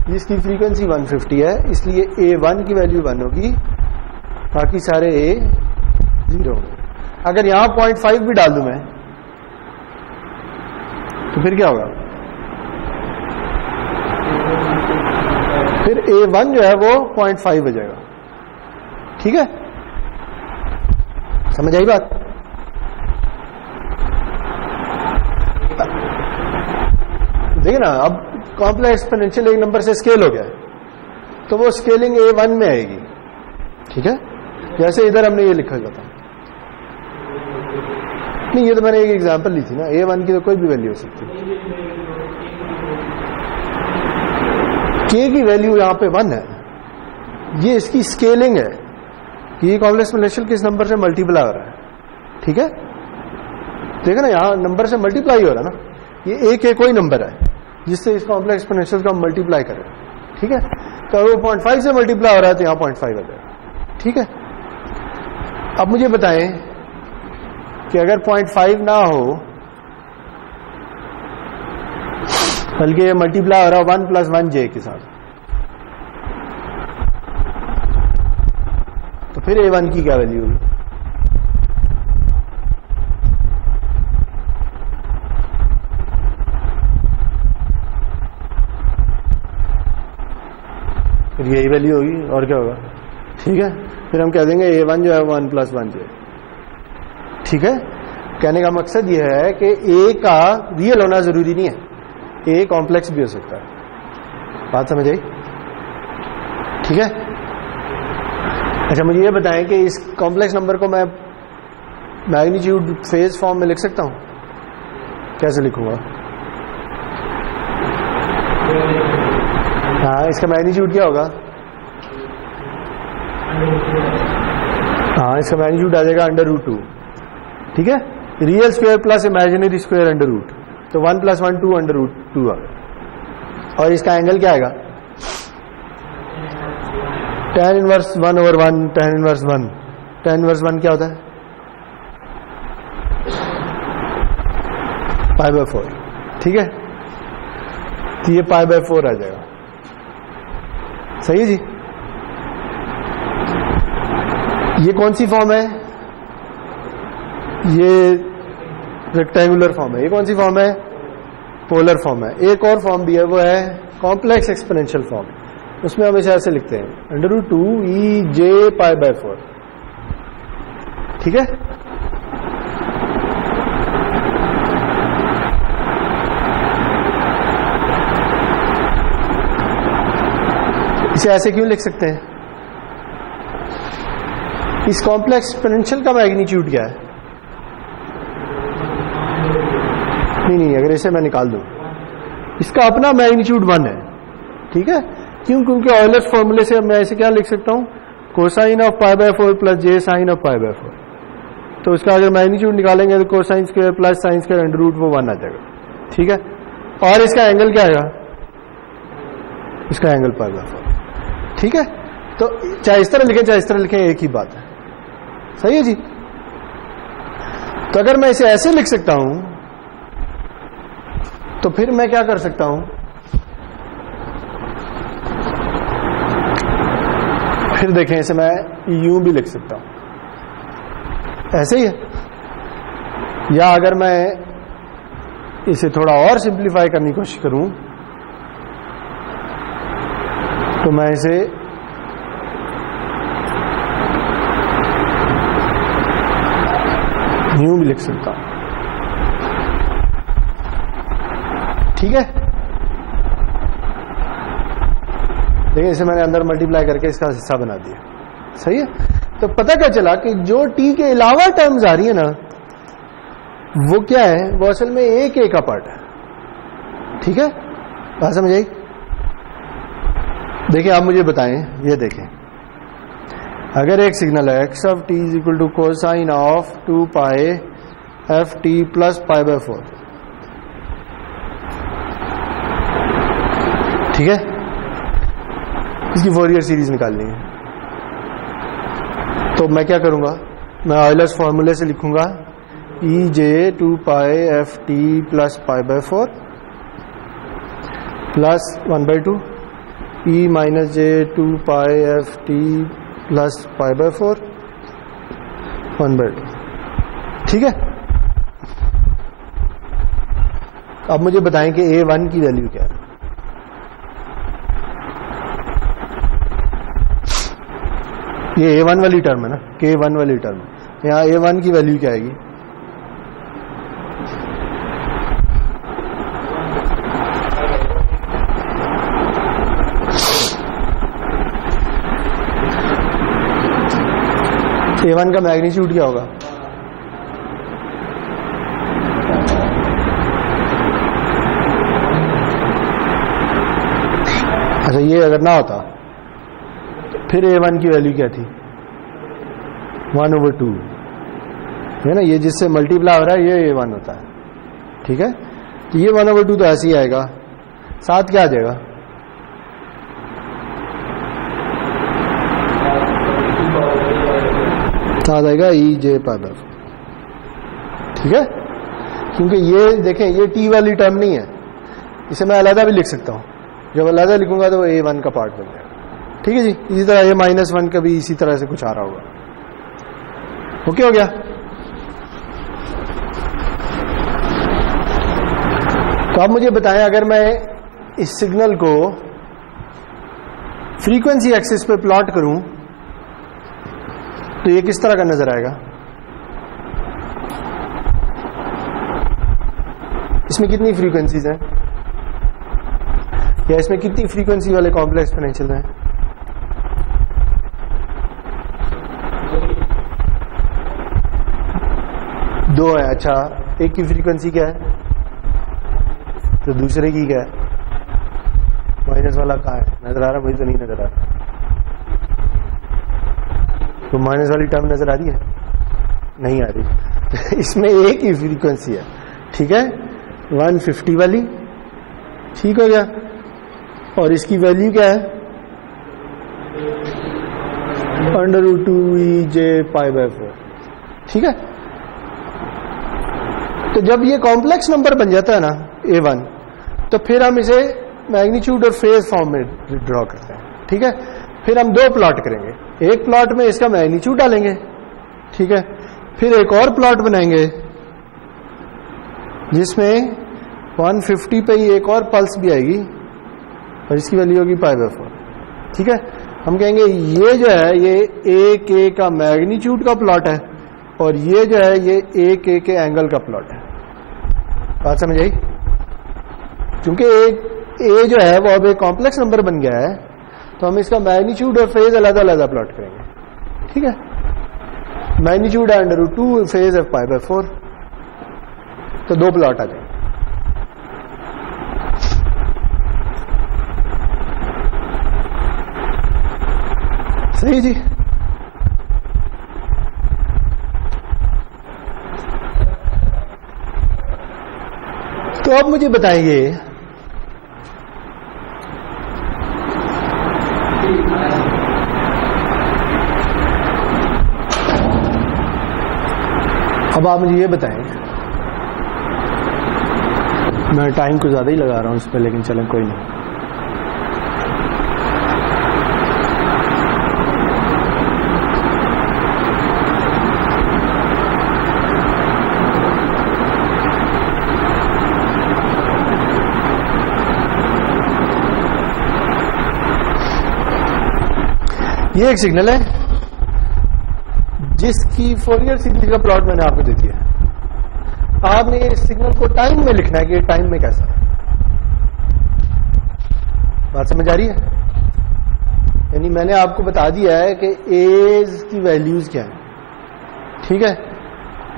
जिसकी फ्रीक्वेंसी 150 है, इसलिए A1 की वैल्यू 1 होगी, बाकी सारे A 0 होंगे। अगर यहां 0.5 भी डाल दूं मैं तो फिर क्या होगा? फिर A1 जो है वो 0.5 हो जाएगा। ठीक है, समझ आई बात? देखिए ना, अब कॉम्प्लेक्स एक्सपोनेंशियल एक नंबर से स्केल हो गया है तो वो स्केलिंग A1 में आएगी। ठीक है, जैसे इधर हमने ये लिखा था, नहीं ये तो मैंने एक एग्जांपल ली थी ना, A1 की तो कोई भी वैल्यू हो सकती है। K की वैल्यू यहां पे 1 है, ये इसकी स्केलिंग है कि ये कॉम्प्लेक्स एक्सपोनेंशियल किस नंबर से मल्टीप्लाई हो रहा है। ठीक है, देखो ना यहां नंबर से मल्टीप्लाई हो रहा है ना, ये एक कोई नंबर है जिससे इस कॉम्प्लेक्स एक्सपोनेंशियल का मल्टीप्लाई करें। ठीक है, तो वो 0.5 से मल्टीप्लाई हो रहा है तो यहां 0.5 आ जाएगा। ठीक है, अब मुझे बताएं कि अगर 0.5 ना हो बल्कि ये मल्टीप्लाई हो रहा है 1 + 1j के साथ, तो फिर A1 की क्या वैल्यू होगी? फिर यही वैल्यू होगी और क्या होगा? ठीक है, फिर हम कह देंगे A1 जो है 1 + 1j। ठीक है, कहने का मकसद यह है कि A का रियल होना जरूरी नहीं है, A कॉम्प्लेक्स भी हो सकता है। बात समझ आई? ठीक है, अच्छा मुझे ये बताएं कि इस कॉम्प्लेक्स नंबर को मैं मैग्नीट्यूड फेज फॉर्म में लिख सकता हूं? कैसे लिखूंगा? हाँ, इसका मैग्नीट्यूड क्या होगा? हाँ, इसका मैग्नीट्यूड आ जाएगा √2। ठीक है, real square plus imaginary square √, तो 1 + 1 2 √2 आ गया। और इसका एंगल क्या आएगा? tan inverse 1/1, tan inverse 1। tan inverse 1 क्या होता है? π/4। ठीक है, तो ये π/4 आ जाएगा। सही है जी? ये कौन सी फॉर्म है? ये रेक्टेंगुलर फॉर्म है। ये कौन सी फॉर्म है? पोलर फॉर्म है। एक और फॉर्म भी है, वो है कॉम्प्लेक्स एक्सपोनेंशियल फॉर्म। उसमें हम इसे ऐसे लिखते हैं √2 EJ π/4। ठीक है, इसे ऐसे क्यों लिख सकते हैं? इस कॉम्प्लेक्स एक्सपोनेंशियल का मैग्नीट्यूड क्या है? नहीं, अगर इसे मैं निकाल दूं, इसका अपना मैग्नीट्यूड 1 है। ठीक है, क्यों? क्योंकि ऑयलर्स फॉर्मूले से मैं ऐसे क्या लिख सकता हूं? Cosine of π/4 + j sine of π/4। तो इसका अगर मैग्नीट्यूड निकालेंगे तो cosine square plus sine square √ वो 1 आ जाएगा। ठीक है, और इसका एंगल क्या आएगा? इसका एंगल π/4। ठीक है, तो चाहे इस तरह लिखें चाहे इस तरह लिखें, एक ही बात है। सही है जी? तो अगर मैं इसे ऐसे लिख सकता हूं तो फिर मैं क्या कर सकता हूं? फिर देखें, इसे मैं यूं भी लिख सकता हूं, ऐसे ही है। या अगर मैं इसे थोड़ा और सिंप्लीफाई करने की कोशिश करूं तो मैं इसे यूं भी लिख सकता हूं। ठीक है, देखिए इसे मैंने अंदर मल्टीप्लाई करके इसका हिस्सा बना दिया। सही है, तो पता क्या चला कि जो टी के अलावा टर्म्स आ रही है ना, वो क्या है? वो असल में एक ए का पार्ट है। ठीक है, बात समझ आई? देखिए आप मुझे बताएं, ये देखें, अगर एक सिग्नल है x of t = cosine of 2π ft + π/4। ठीक है, इसकी फोरियर सीरीज निकालनी है। तो मैं क्या करूंगा? मैं ऑयलर्स फॉर्मूले से लिखूंगा e j 2 pi f t plus pi by 4 plus 1/2 e minus j 2 pi f t plus pi by 4 1/2। ठीक है, अब मुझे बताएं कि A1 की वैल्यू क्या है। ये A1 वाली टर्म है ना, K1 वाली टर्म। यहाँ A1 की वैल्यू क्या आएगी? A1 का मैग्नीट्यूड क्या होगा? अच्छा, ये अगर ना होता तो फिर A1 की वैल्यू क्या थी? 1/2 है ना, ये जिससे मल्टीप्लाई हो रहा है ये A1 होता है। ठीक है, तो ये 1/2 तो ऐसे ही आएगा, साथ क्या आ जाएगा? साथ आएगा ई जे पाई बाय 4। ठीक है, क्योंकि ये देखें ये टी वाली टर्म नहीं है, इसे मैं अलग भी लिख सकता हूं। जब अलग लिखूंगा तो वो A1 का पार्ट बन जाएगा। ठीक है जी, इसी तरह ये -1 का भी इसी तरह से कुछ आ रहा होगा। ओके हो गया। तो अब मुझे बताएं, अगर मैं इस सिग्नल को फ्रीक्वेंसी एक्सिस पे प्लॉट करूं तो ये किस तरह का नजर आएगा? इसमें कितनी फ्रीक्वेंसीज हैं, या इसमें कितनी फ्रीक्वेंसी वाले कॉम्प्लेक्स एक्सपोनेंशियल हैं? दो है। अच्छा, एक की फ्रीक्वेंसी क्या है तो दूसरे की क्या है? माइनस वाला कहाँ है? नजर आ रहा? मुझे तो नहीं नजर आ रहा। तो माइनस वाली टर्म नजर आ रही है? नहीं आ रही। इसमें एक ही फ्रीक्वेंसी है। ठीक है, 150 वाली। ठीक हो गया, और इसकी वैल्यू क्या है? √2 जे पाई बाय 4। ठीक है, तो जब ये कॉम्प्लेक्स नंबर बन जाता है ना A1, तो फिर हम इसे मैग्नीट्यूड और फेज फॉर्म में ड्रॉ करते हैं। ठीक है, फिर हम दो प्लॉट करेंगे। एक प्लॉट में इसका मैग्नीट्यूड डालेंगे, ठीक है, फिर एक और प्लॉट बनाएंगे जिसमें 150 पे ही एक और पल्स भी आएगी और इसकी वैल्यू होगी पाई बाय 4। ठीक है, हम कहेंगे ये जो है ये A का मैग्नीट्यूड का प्लॉट है और ये जो है ये A के एंगल का प्लॉट है। बात समझ आई? क्योंकि A जो है वो अब एक कॉम्प्लेक्स नंबर बन गया है, तो हम इसका मैग्नीट्यूड और फेज अलग अलग प्लॉट करेंगे। ठीक है, मैग्नीट्यूड है √2, फेज है पाई बाय 4, तो दो प्लॉट आ जाएंगे। सही जी। तो अब मुझे बताइए, अब आप मुझे ये बताएं, मैं टाइम को ज्यादा ही लगा रहा हूं इस पर, लेकिन चलें कोई नहीं। ये एक सिग्नल है जिसकी फोरियर सीरीज का प्लॉट मैंने आपको दे दिया। आपने इस सिग्नल को टाइम में लिखना है कि टाइम में कैसा है। बात समझ आ रही है? यानी मैंने आपको बता दिया है कि एज की वैल्यूज क्या है। ठीक है,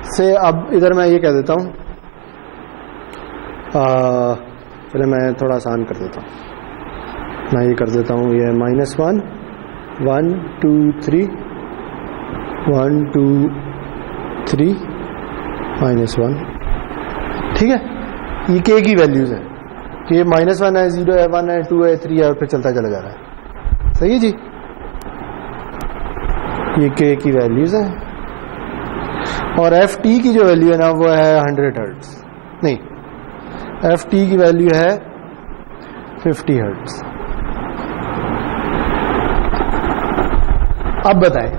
से अब इधर मैं ये कह देता हूं, चले मैं थोड़ा आसान कर देता हूं। मैं ये कर देता हूं, ये -1 1 2 3 1 2 3 -1। ठीक है, ये के की वैल्यूज है कि ये -1 है, 0 है, 1 है, 2 है, 3 है और फिर चलता चला जा रहा है। सही है जी, ये के की वैल्यूज है। और एफ टी की जो वैल्यू है ना वो है 100 हर्ट्ज, नहीं एफ टी की वैल्यू है 50 हर्ट्ज। अब बताएं,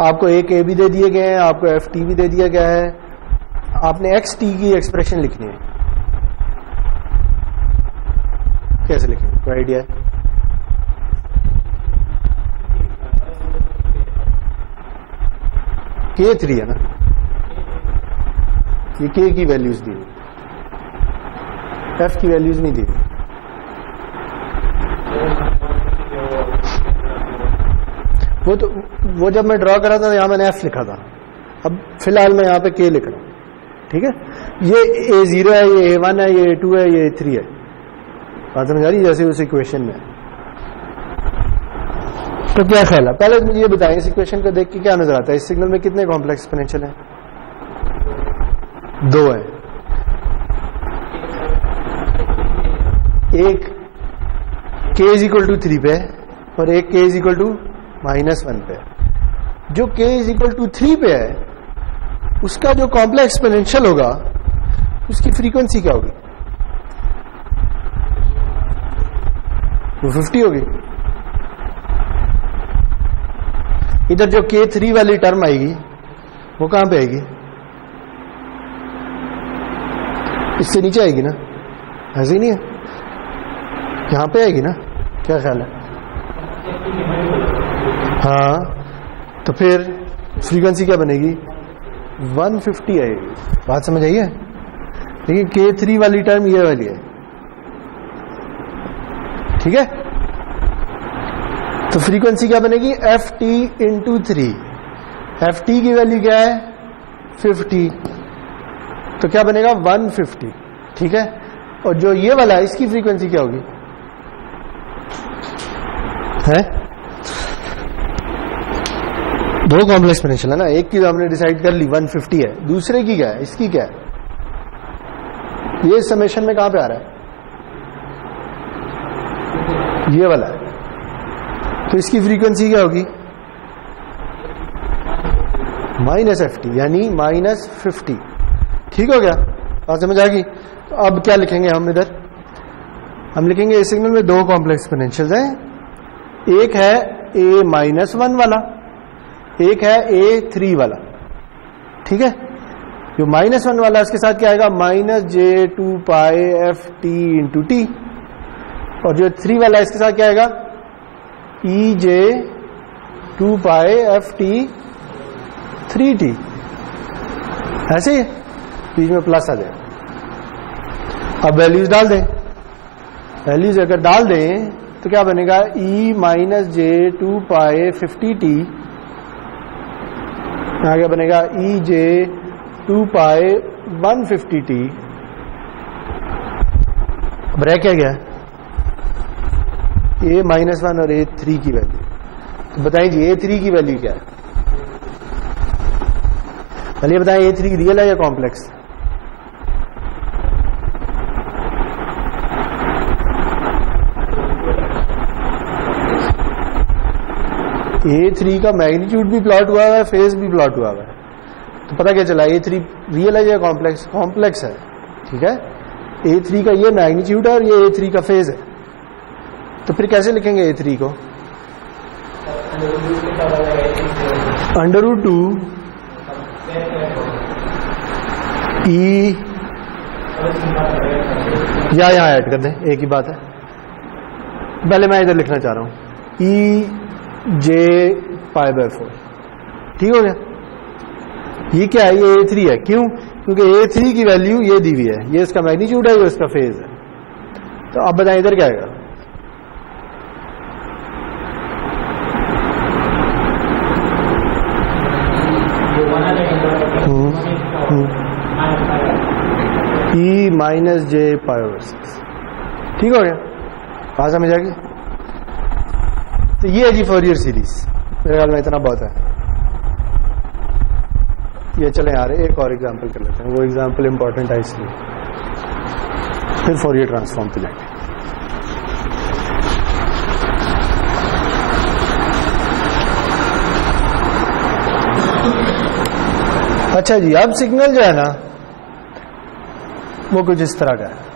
आपको एक ए भी दे दिए गए हैं, आपको एफ टी भी दे दिया गया है, आपने एक्स टी की एक्सप्रेशन लिखनी है। कैसे लिखेंगे, कोई आइडिया है? K3 है ना, ये K की वैल्यूज दी हुई, F की वैल्यूज नहीं दी हुई। वो जब मैं ड्रॉ करा था यहां मैंने F लिखा था, अब फिलहाल मैं यहां पे K लिख रहा हूं, ठीक है। ये A0 है, ये A1 है, ये A2 है, ये A3 है। बात समझ आ रही है? जैसे उस इक्वेशन में। तो क्या ख्याल है, पहले मुझे ये बताएं, इस इक्वेशन को देख के क्या नजर आता है, इस सिग्नल में कितने कॉम्प्लेक्स एक्सपोनेंशियल हैं? 2 है। एक k इज इक्वल टू 3 पे और एक k इज इक्वल टू -1 पे। जो k इज इक्वल टू 3 पे है उसका जो कॉम्प्लेक्स एक्सपोनेंशियल होगा उसकी फ्रीक्वेंसी क्या होगी? वो 50 होगी। इधर जो K3 वाली टर्म आएगी वो कहां पे आएगी? इससे नीचे आएगी ना, ऐसे ही नहीं है, यहां पे आएगी ना, क्या ख्याल है? हाँ, तो फिर फ्रीक्वेंसी क्या बनेगी? 150 आएगी। बात समझ आई है? देखिए K3 वाली टर्म ये वाली है, ठीक है। तो फ्रीक्वेंसी क्या बनेगी? F t into 3। F T की वैल्यू क्या है? 50, तो क्या बनेगा? 150, ठीक है। और जो ये वाला है इसकी फ्रीक्वेंसी क्या होगी? है दो कॉम्प्लेक्स एक्सपोनेंशियल है ना, एक की तो हमने डिसाइड कर ली 150 है, दूसरे की क्या है, इसकी क्या है? ये समेशन में कहां पे आ रहा है? ये वाला है, तो इसकी फ्रीक्वेंसी क्या होगी? -FT, यानी -50, ठीक हो गया? बात समझ आ गई? तो अब क्या लिखेंगे हम इधर? हम लिखेंगे इस सिग्नल में दो कॉम्प्लेक्स एक्सपोनेंशियल्स हैं, एक है A-1 वाला, एक है A3 वाला, ठीक है। जो -1 वाला इसके साथ क्या आएगा? -j2πft इंटू टी, और जो 3 वाला इसके साथ क्या आएगा? EJ2πft 3t। ऐसे ही बीच में प्लस आ जाए। अब वैल्यूज डाल दें, वैल्यूज अगर डाल दें तो क्या बनेगा? E -j2π50t, आगे बनेगा EJ2π150t। अब रह क्या गया? A-1 और A3 की वैल्यू। तो बताइए जी A3 की वैल्यू क्या है? चलिए बताएं, A3 रियल है या कॉम्प्लेक्स? A3 का मैग्नीट्यूड भी प्लॉट हुआ है, फेज भी प्लॉट हुआ है, तो पता क्या चला? A3 रियल है या कॉम्प्लेक्स? कॉम्प्लेक्स है, ठीक है। A3 का ये मैग्नीट्यूड है और ये A3 का फेज है, तो फिर कैसे लिखेंगे A3 को? √2 E, या यहां ऐड कर दें, एक ही बात है। पहले मैं इधर लिखना चाह रहा हूं EJ π/4, ठीक हो गया। ये क्या है? ये A3 है, क्यों? क्योंकि A3 की वैल्यू ये दी हुई है, ये इसका मैग्नीट्यूड है, ये इसका फेज है। तो अब बताएं इधर क्या आएगा? E -j π/6, ठीक हो गया? बात समझ आ गई? तो ये है जी फोरियर सीरीज, मेरे ख्याल में इतना बहुत है। ये चले आ रहे, एक और एग्जांपल कर लेते हैं, वो एग्जांपल इंपॉर्टेंट है इसलिए, फिर फोरियर ट्रांसफॉर्म पे जाएंगे। अच्छा जी, अब सिग्नल जो है ना वो कुछ इस तरह का है।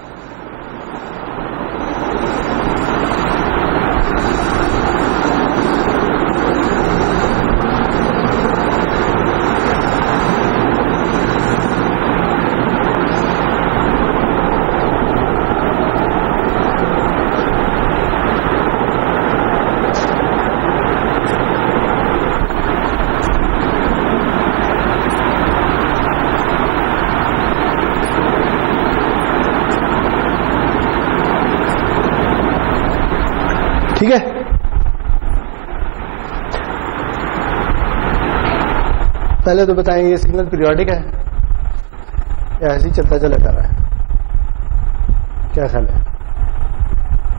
ठीक है, पहले तो बताएं ये सिग्नल पीरियोडिक है या ऐसे ही चलता चला जा रहा है? क्या ख्याल है?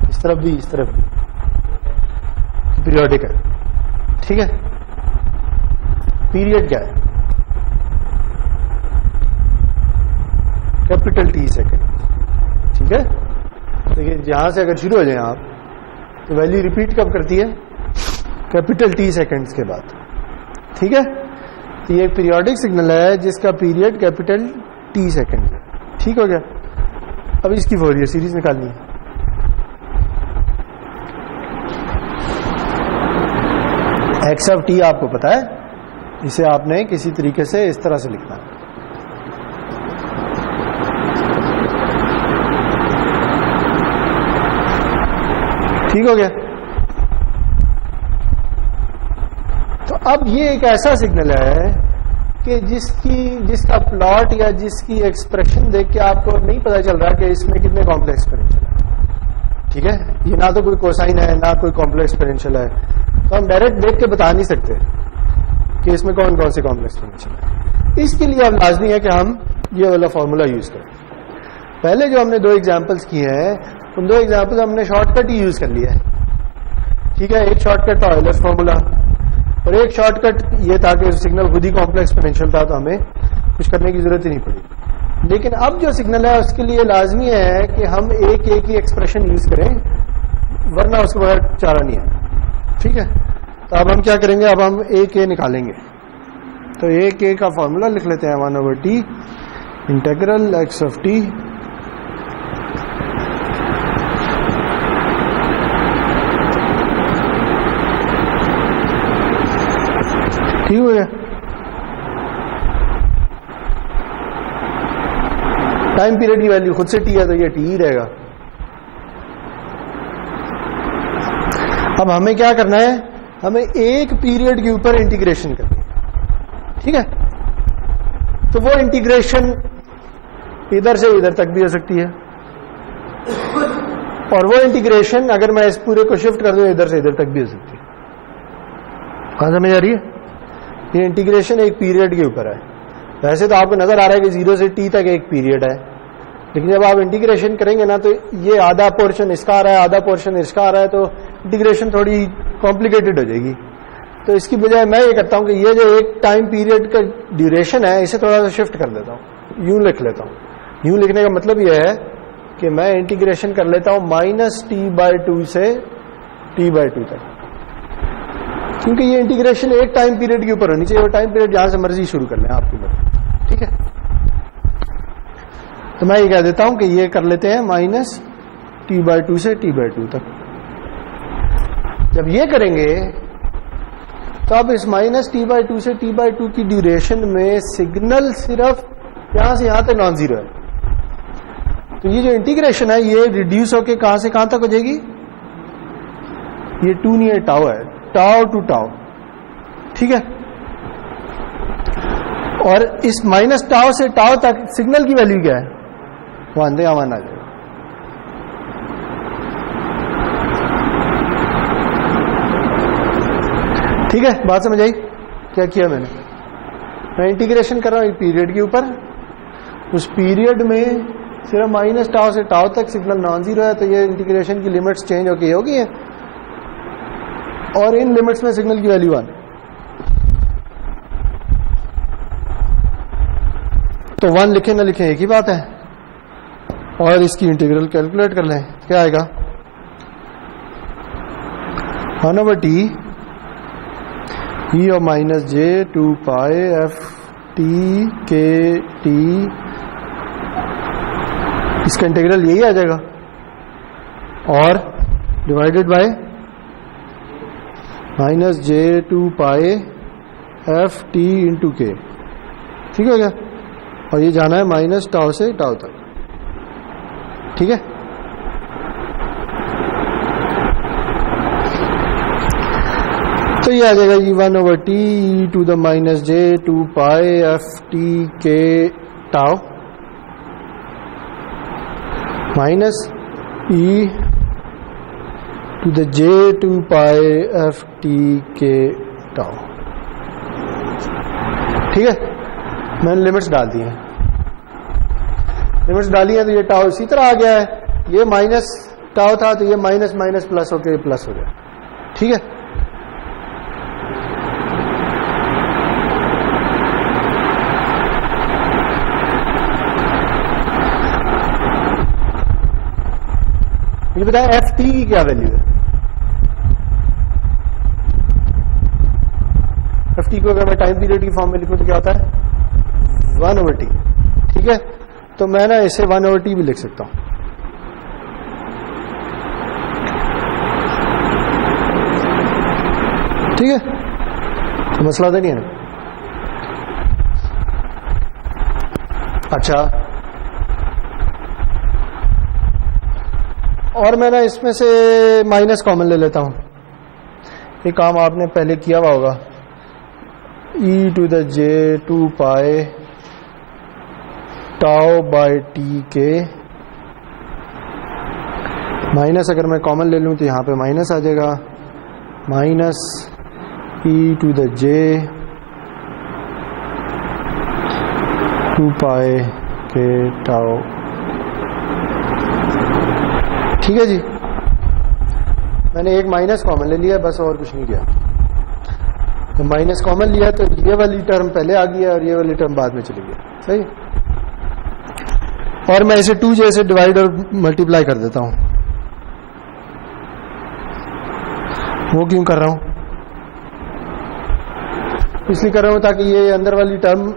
इस तरफ भी इस तरफ भी पीरियोडिक है। ठीक है, पीरियड क्या है? Capital T second. ठीक है, देखिए यहां से अगर शुरू हो जाए आप तो वैल्यू रिपीट कब करती है? कैपिटल टी सेकेंड्स के बाद। ठीक है, तो ये एक पीरियोडिक सिग्नल है जिसका पीरियड कैपिटल टी सेकेंड है। ठीक हो गया, अब इसकी फोरियर सीरीज निकालनी है। एक्स ऑफ टी आपको पता है, इसे आपने किसी तरीके से इस तरह से लिखना है। ठीक हो गया, तो अब ये एक ऐसा सिग्नल है कि जिसका प्लॉट या जिसकी एक्सप्रेशन देख के आपको नहीं पता चल रहा कि इसमें कितने कॉम्प्लेक्स पोटेंशियल है। ठीक है, ये ना तो कोई कोसाइन है ना कोई कॉम्प्लेक्स पोटेंशियल है, तो हम डायरेक्ट देख के बता नहीं सकते कि इसमें कौन कौन से कॉम्प्लेक्स पोटेंशियल है। इसके लिए अब लाजमी है कि हम ये वाला फॉर्मूला यूज करें। पहले जो हमने 2 एग्जाम्पल्स किए हैं उन 2 एग्जाम्पल हमने शॉर्टकट ही यूज कर लिया है। ठीक है, एक शॉर्टकट था ऑयलर्स फॉर्मूला और एक शॉर्टकट ये था कि सिग्नल खुद ही कॉम्प्लेक्स पोटेंशियल था, तो हमें कुछ करने की जरूरत ही नहीं पड़ी। लेकिन अब जो सिग्नल है उसके लिए लाजमी है कि हम एक ही एक्सप्रेशन यूज करें, वरना उसके बगैर चारा नहीं है। ठीक है, तो अब हम क्या करेंगे, अब हम एक निकालेंगे। तो एक का फॉर्मूला लिख लेते हैं, 1/t integral x of T ठीक हो गया। टाइम पीरियड की वैल्यू खुद से टी है तो ये टी ही रहेगा। अब हमें क्या करना है, हमें एक पीरियड के ऊपर इंटीग्रेशन करनी है। ठीक है, तो वो इंटीग्रेशन इधर से इधर तक भी हो सकती है, और वो इंटीग्रेशन अगर मैं इस पूरे को शिफ्ट कर दूं इधर से इधर तक भी हो सकती है। कहां समझ आ रही है? ये इंटीग्रेशन एक पीरियड के ऊपर है। वैसे तो आपको नजर आ रहा है कि 0 से t तक एक पीरियड है, लेकिन जब आप इंटीग्रेशन करेंगे ना तो ये आधा पोर्शन इसका आ रहा है आधा पोर्शन इसका आ रहा है, तो इंटीग्रेशन थोड़ी कॉम्प्लिकेटेड हो जाएगी। तो इसकी बजाय मैं ये करता हूं कि ये जो एक टाइम पीरियड का ड्यूरेशन है इसे थोड़ा सा शिफ्ट कर देता हूं, यूं लिख लेता हूं। यूं लिखने का मतलब यह है कि मैं इंटीग्रेशन कर लेता हूं -t/2 से t/2 तक, क्योंकि ये इंटीग्रेशन एक टाइम पीरियड के ऊपर होनी चाहिए। वो टाइम पीरियड जहां से मर्जी शुरू कर लें आपकी मर्जी। ठीक है, तो मैं ये कह देता हूं कि ये कर लेते हैं -t/2 से t/2 तक। जब ये करेंगे तो अब इस -t/2 से t/2 की ड्यूरेशन में सिग्नल सिर्फ यहां से यहां तक नॉन जीरो है। तो ये जो इंटीग्रेशन है ये रिड्यूस होके कहां से कहां तक हो जाएगी? ये 2 नहीं है, टाउ है, टाउ टू टाउ। ठीक है, और इस -टाउ से टाउ तक सिग्नल की वैल्यू क्या है? 1 से 1 आ जाएगा। ठीक है, बात समझ आई? क्या किया मैंने? मैं इंटीग्रेशन कर रहा हूं एक पीरियड के ऊपर, उस पीरियड में सिर्फ -टाउ से टाउ तक सिग्नल नॉन जीरो है, तो ये इंटीग्रेशन की लिमिट्स चेंज होगी होगी है, और इन लिमिट्स में सिग्नल की वैल्यू 1। तो 1 लिखे ना लिखे एक ही बात है, और इसकी इंटीग्रल कैलकुलेट कर लें, क्या आएगा? 1/t e of -j 2 pi f t k t, इसका इंटीग्रल यही आ जाएगा, और divided by minus j two pi f t into k. ठीक है क्या? और ये जाना है माइनस टाउ से टाउ तक। ठीक है, तो ये आ जाएगा e 1/t to the minus j two pi f t के tau minus e to the j two pi f t के टाउ। ठीक है, मैंने लिमिट्स डाल दी हैं, लिमिट्स डाली है तो ये टाउ इसी तरह आ गया है, ये माइनस टाउ था तो ये माइनस माइनस प्लस होके प्लस हो गया। ठीक है, मुझे बताया एफ टी की क्या वैल्यू है। एफ टी को अगर मैं टाइम पीरियड की फॉर्म में लिखूं तो क्या होता है 1/t। ठीक है, तो मैं ना इसे 1/t भी लिख सकता हूं। ठीक है, तो मसला तो नहीं है ना। अच्छा, और मैं ना इसमें से माइनस कॉमन ले लेता हूं। ये काम आपने पहले किया हुआ होगा, e to the j two pi tau by T के माइनस, अगर मैं कॉमन ले लूं तो यहां पे माइनस आ जाएगा, minus e to the j two pi के टाउ। ठीक है जी, मैंने एक माइनस कॉमन ले लिया बस, और कुछ नहीं किया। तो माइनस कॉमन लिया तो ये वाली टर्म पहले आ गई और ये वाली टर्म बाद में चली गई। सही, और मैं इसे 2j से डिवाइड और मल्टीप्लाई कर देता हूं। वो क्यों कर रहा हूं? इसलिए कर रहा हूं ताकि ये अंदर वाली टर्म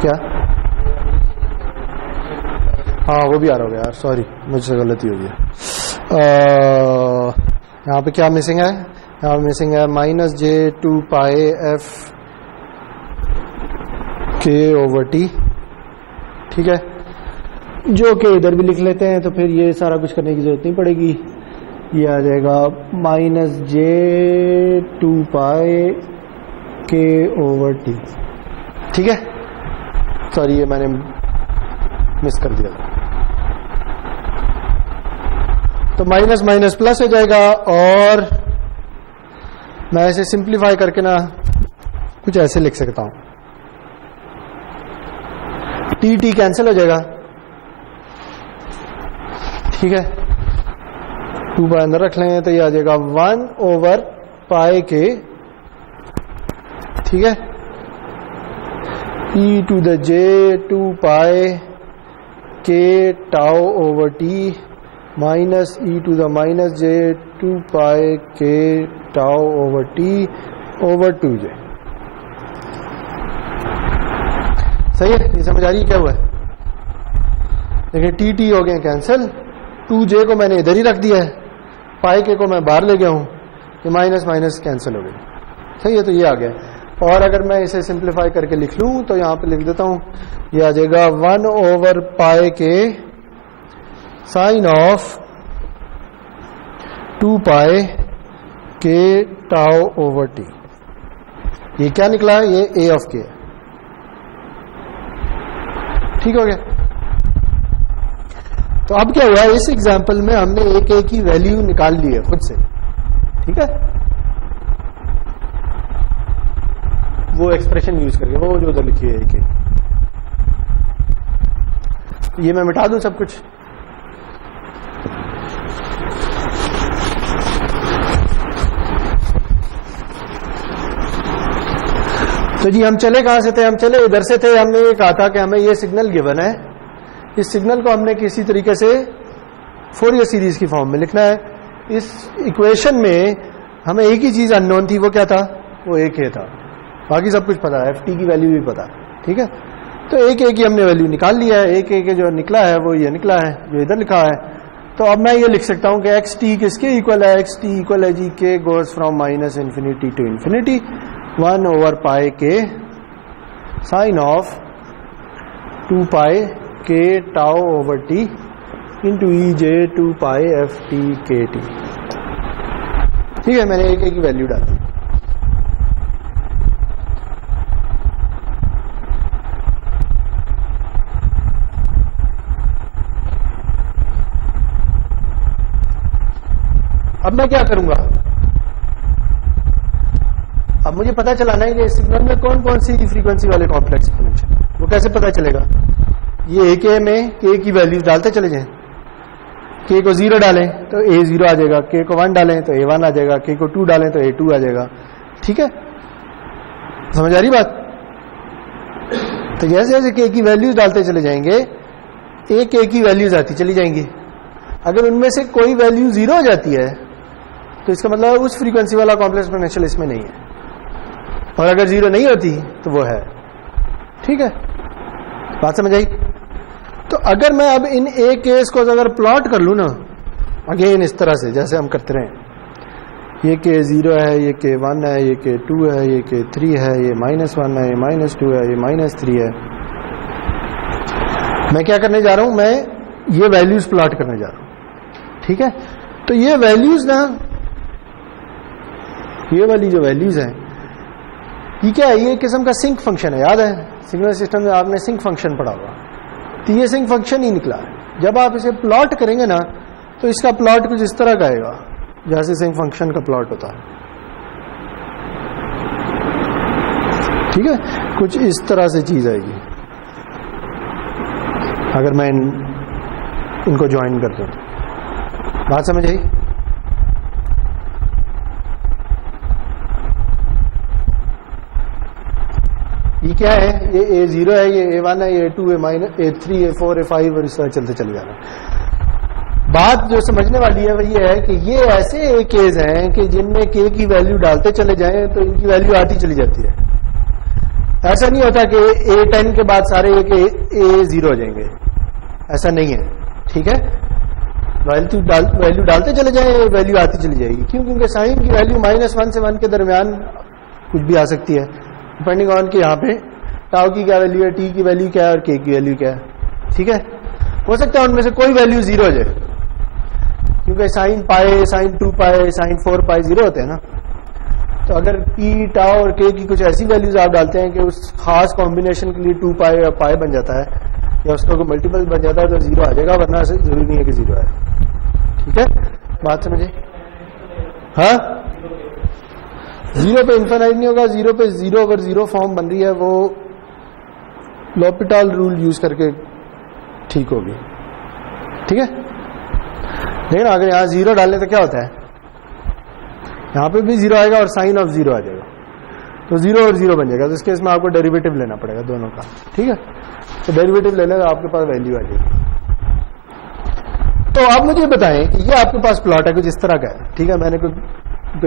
क्या, हाँ वो भी आ रहा होगा यार, सॉरी मुझसे गलती हो गई। यहाँ पे क्या मिसिंग है? यहाँ मिसिंग है minus j two pi f k over T. ठीक है, जो कि इधर भी लिख लेते हैं तो फिर ये सारा कुछ करने की जरूरत नहीं पड़ेगी। ये आ जाएगा माइनस जे टू पाई के ओवर टी। ठीक है, सॉरी ये मैंने मिस कर दिया था। तो माइनस माइनस प्लस हो जाएगा, और मैं इसे सिंप्लीफाई करके ना कुछ ऐसे लिख सकता हूं, टी टी कैंसिल हो जाएगा। ठीक है, 2 पाई अंदर रख लेंगे तो ये आ जाएगा 1/पाई के। ठीक है, e to the j two pi के tau over T minus e to the minus j two pi के tau over T over 2j। सही है, ये समझ आ रही है क्या हुआ है? देखिए टी टी हो गए कैंसिल, 2j को मैंने इधर ही रख दिया है, पाई के को मैं बाहर ले गया हूं, ये माइनस माइनस कैंसिल हो गई। सही है, तो ये आ गया। और अगर मैं इसे सिंप्लीफाई करके लिख लूं तो यहां पे लिख देता हूं, ये आ जाएगा 1/पाई के साइन ऑफ 2 पाई के टाउ ओवर टी। ये क्या निकला है? ये ए ऑफ के। ठीक हो गया। तो अब क्या हुआ, इस एग्जाम्पल में हमने एक ए की वैल्यू निकाल ली है खुद से। ठीक है, वो एक्सप्रेशन यूज करके, वो जो उधर लिखी है ए के, ये मैं मिटा दूं सब कुछ। तो जी हम चले कहां से थे? हम चले इधर से थे। हमने ये कहा था कि हमें ये सिग्नल गिवन है, इस सिग्नल को हमने किसी तरीके से फोरियर सीरीज की फॉर्म में लिखना है। इस इक्वेशन में हमें एक ही चीज अननोन थी, वो क्या था? वो एक ए था, बाकी सब कुछ पता है, एफ टी की वैल्यू भी पता है। ठीक है, तो एक ए की हमने वैल्यू निकाल लिया है, एक ए के जो निकला है वो ये निकला है जो इधर लिखा है। तो अब मैं ये लिख सकता हूं कि एक्स टी किसके इक्वल है? एक्स टी इक्वल है g k goes from minus infinity to infinity 1 over pi k sine of 2 pi के tau over T into e j 2 pi f t k t. ठीक है, मैंने एक ए की value डाली। अब मैं क्या करूंगा? अब मुझे पता चलाना है कि सिग्नल में कौन कौन सी फ्रीक्वेंसी वाले कॉम्प्लेक्स एक्सपोनेंशियल, वो कैसे पता चलेगा? ये ए के में के की वैल्यूज डालते चले जाएं। के को 0 डालें तो ए 0 आ जाएगा, के को 1 डालें तो ए 1 आ जाएगा, के को 2 डालें तो ए 2 आ जाएगा। ठीक है, समझ आ रही बात? तो जैसे जैसे के की वैल्यूज डालते चले जाएंगे, एक के की वैल्यूज आती चली जाएंगी। अगर उनमें से कोई वैल्यू 0 हो जाती है तो इसका मतलब उस फ्रीक्वेंसी वाला कॉम्प्लेक्स एक्सपोनेंशियल इसमें नहीं है, और अगर 0 नहीं होती तो वो है। ठीक है, बात समझ आई? तो अगर मैं अब इन ए केस को अगर प्लॉट कर लू ना, अगेन इस तरह से जैसे हम करते रहे, ये के 0 है, ये के 1 है, ये के 2 है, ये के 3 है, ये -1 है, ये -2 है, ये -3 है। मैं क्या करने जा रहा हूं? मैं ये वैल्यूज प्लॉट करने जा रहा हूं। ठीक है, तो ये वैल्यूज ना, ये वाली जो वैल्यूज हैं, ये क्या है? ये एक किस्म का सिंक फंक्शन है। याद है सिग्नल सिस्टम में आपने सिंक फंक्शन पढ़ा हुआ, तो ये सिंक फंक्शन ही निकला है। जब आप इसे प्लॉट करेंगे ना, तो इसका प्लॉट कुछ इस तरह का आएगा जैसे सिंक फंक्शन का प्लॉट होता है। ठीक है, कुछ इस तरह से चीज आएगी अगर मैं इनको ज्वाइन कर दूं। बात समझ आई? ये क्या है? ये A0 है, ये A1 है, ये A2 है, A3 A4 A5 और इस तरह चलते चले जाना। बात जो समझने वाली है वो ये है कि ये ऐसे केस हैं कि जिनमें के की वैल्यू डालते चले जाएं तो इनकी वैल्यू आती चली जाती है। ऐसा नहीं होता कि A10 के बाद सारे A0 हो जाएंगे, ऐसा नहीं है। ठीक है, वैल्यू डालते चले जाएं, वैल्यू आती चली जाएगी। क्यों? क्योंकि साइन की वैल्यू -1 से 1 के दरमियान कुछ भी आ सकती है, डिपेंडिंग ऑन कि यहाँ पे टाउ की क्या वैल्यू है, टी की वैल्यू क्या है और के की वैल्यू क्या है। ठीक है, हो सकता है उनमें से कोई वैल्यू 0 हो जाए, क्योंकि साइन पाए, साइन 2 पाए, साइन 4 पाए 0 होते हैं ना। तो अगर पी, टाउ और के की कुछ ऐसी वैल्यूज आप डालते हैं कि उस खास कॉम्बिनेशन के लिए 2 पाए या पाए बन जाता है, या उसका कोई मल्टीपल बन जाता है, तो 0 आ जाएगा, वरना जरूरी नहीं है कि 0 है। ठीक है, बात समझे? हाँ, 0 पे इन्फिनाइट नहीं होगा। 0 पे 0 अगर 0 फॉर्म बन रही है वो l'Hopital रूल यूज करके ठीक होगी। ठीक है, लेकिन अगर यहां 0 डालें तो क्या होता है? यहां पे भी 0 आएगा और साइन ऑफ 0 आ जाएगा, तो 0 और 0 बन जाएगा। तो इस केस में आपको डेरिवेटिव लेना पड़ेगा दोनों का। ठीक है, तो डेरिवेटिव लेने तो आपके पास वैल्यू आ जाएगी। तो आप मुझे बताएं कि ये आपके पास प्लॉट है कुछ इस तरह का है। ठीक है, मैंने कोई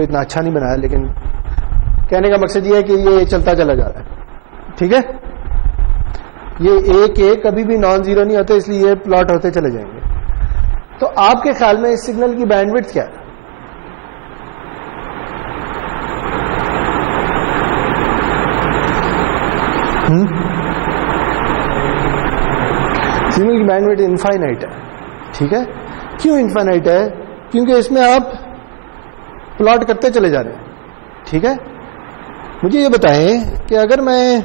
इतना अच्छा नहीं बनाया, लेकिन कहने का मकसद ये है कि ये चलता चला जा रहा है। ठीक है, ये एक कभी भी नॉन जीरो नहीं होते, इसलिए ये प्लॉट होते चले जाएंगे। तो आपके ख्याल में इस सिग्नल की बैंडविड्थ क्या है? सिग्नल की बैंडविड्थ इनफाइनाइट है। ठीक है, क्यों इनफाइनाइट है? क्योंकि इसमें आप प्लॉट करते चले जा रहे हैं। ठीक है, मुझे ये बताएं कि अगर मैं,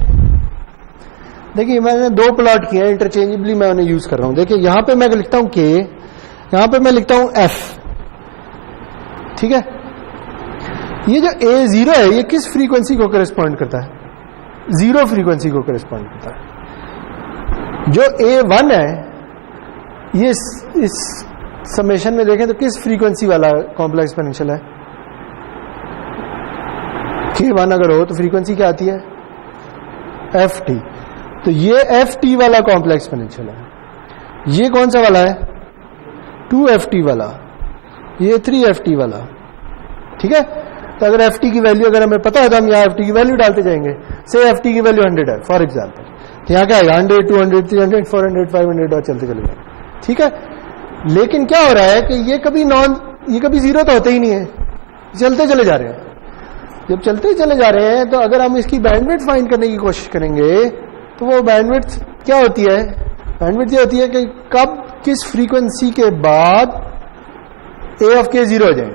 देखिए मैंने 2 प्लॉट किए हैं इंटरचेंजेबली, मैं उन्हें यूज कर रहा हूं। देखिए यहां पे मैं लिखता हूं के, यहां पे मैं लिखता हूं एफ। ठीक है, ये जो A0 है ये किस फ्रीक्वेंसी को करेस्पॉन्ड करता है? 0 फ्रीक्वेंसी को करेस्पॉन्ड करता है। जो A1 है ये इस समेशन में देखें तो किस फ्रीक्वेंसी वाला कॉम्प्लेक्स एक्सपोनेंशियल है? K1 अगर हो तो फ्रीक्वेंसी क्या आती है? FT। तो ये FT वाला कॉम्प्लेक्स एक्सपोनेंशियल है। ये कौन सा वाला है? 2FT वाला, ये 3FT वाला। ठीक है, तो अगर एफ टी की वैल्यू अगर हमें पता है तो हम यहाँ एफ टी की वैल्यू डालते जाएंगे। से एफ टी की वैल्यू 100 है फॉर एग्जाम्पल, तो यहाँ क्या है 100, 200, 300, 400, 500 और चलते चले जाएंगे, ठीक है। लेकिन क्या हो रहा है कि ये कभी जीरो तो होते ही नहीं है, चलते चले जा रहे हैं। जब चलते चले जा रहे हैं तो अगर हम इसकी बैंडविड्थ फाइंड करने की कोशिश करेंगे तो वो बैंडविड्थ क्या होती है, बैंडविड्थ ये होती है कि कब किस फ्रीक्वेंसी के बाद ए ऑफ के जीरो हो जाए।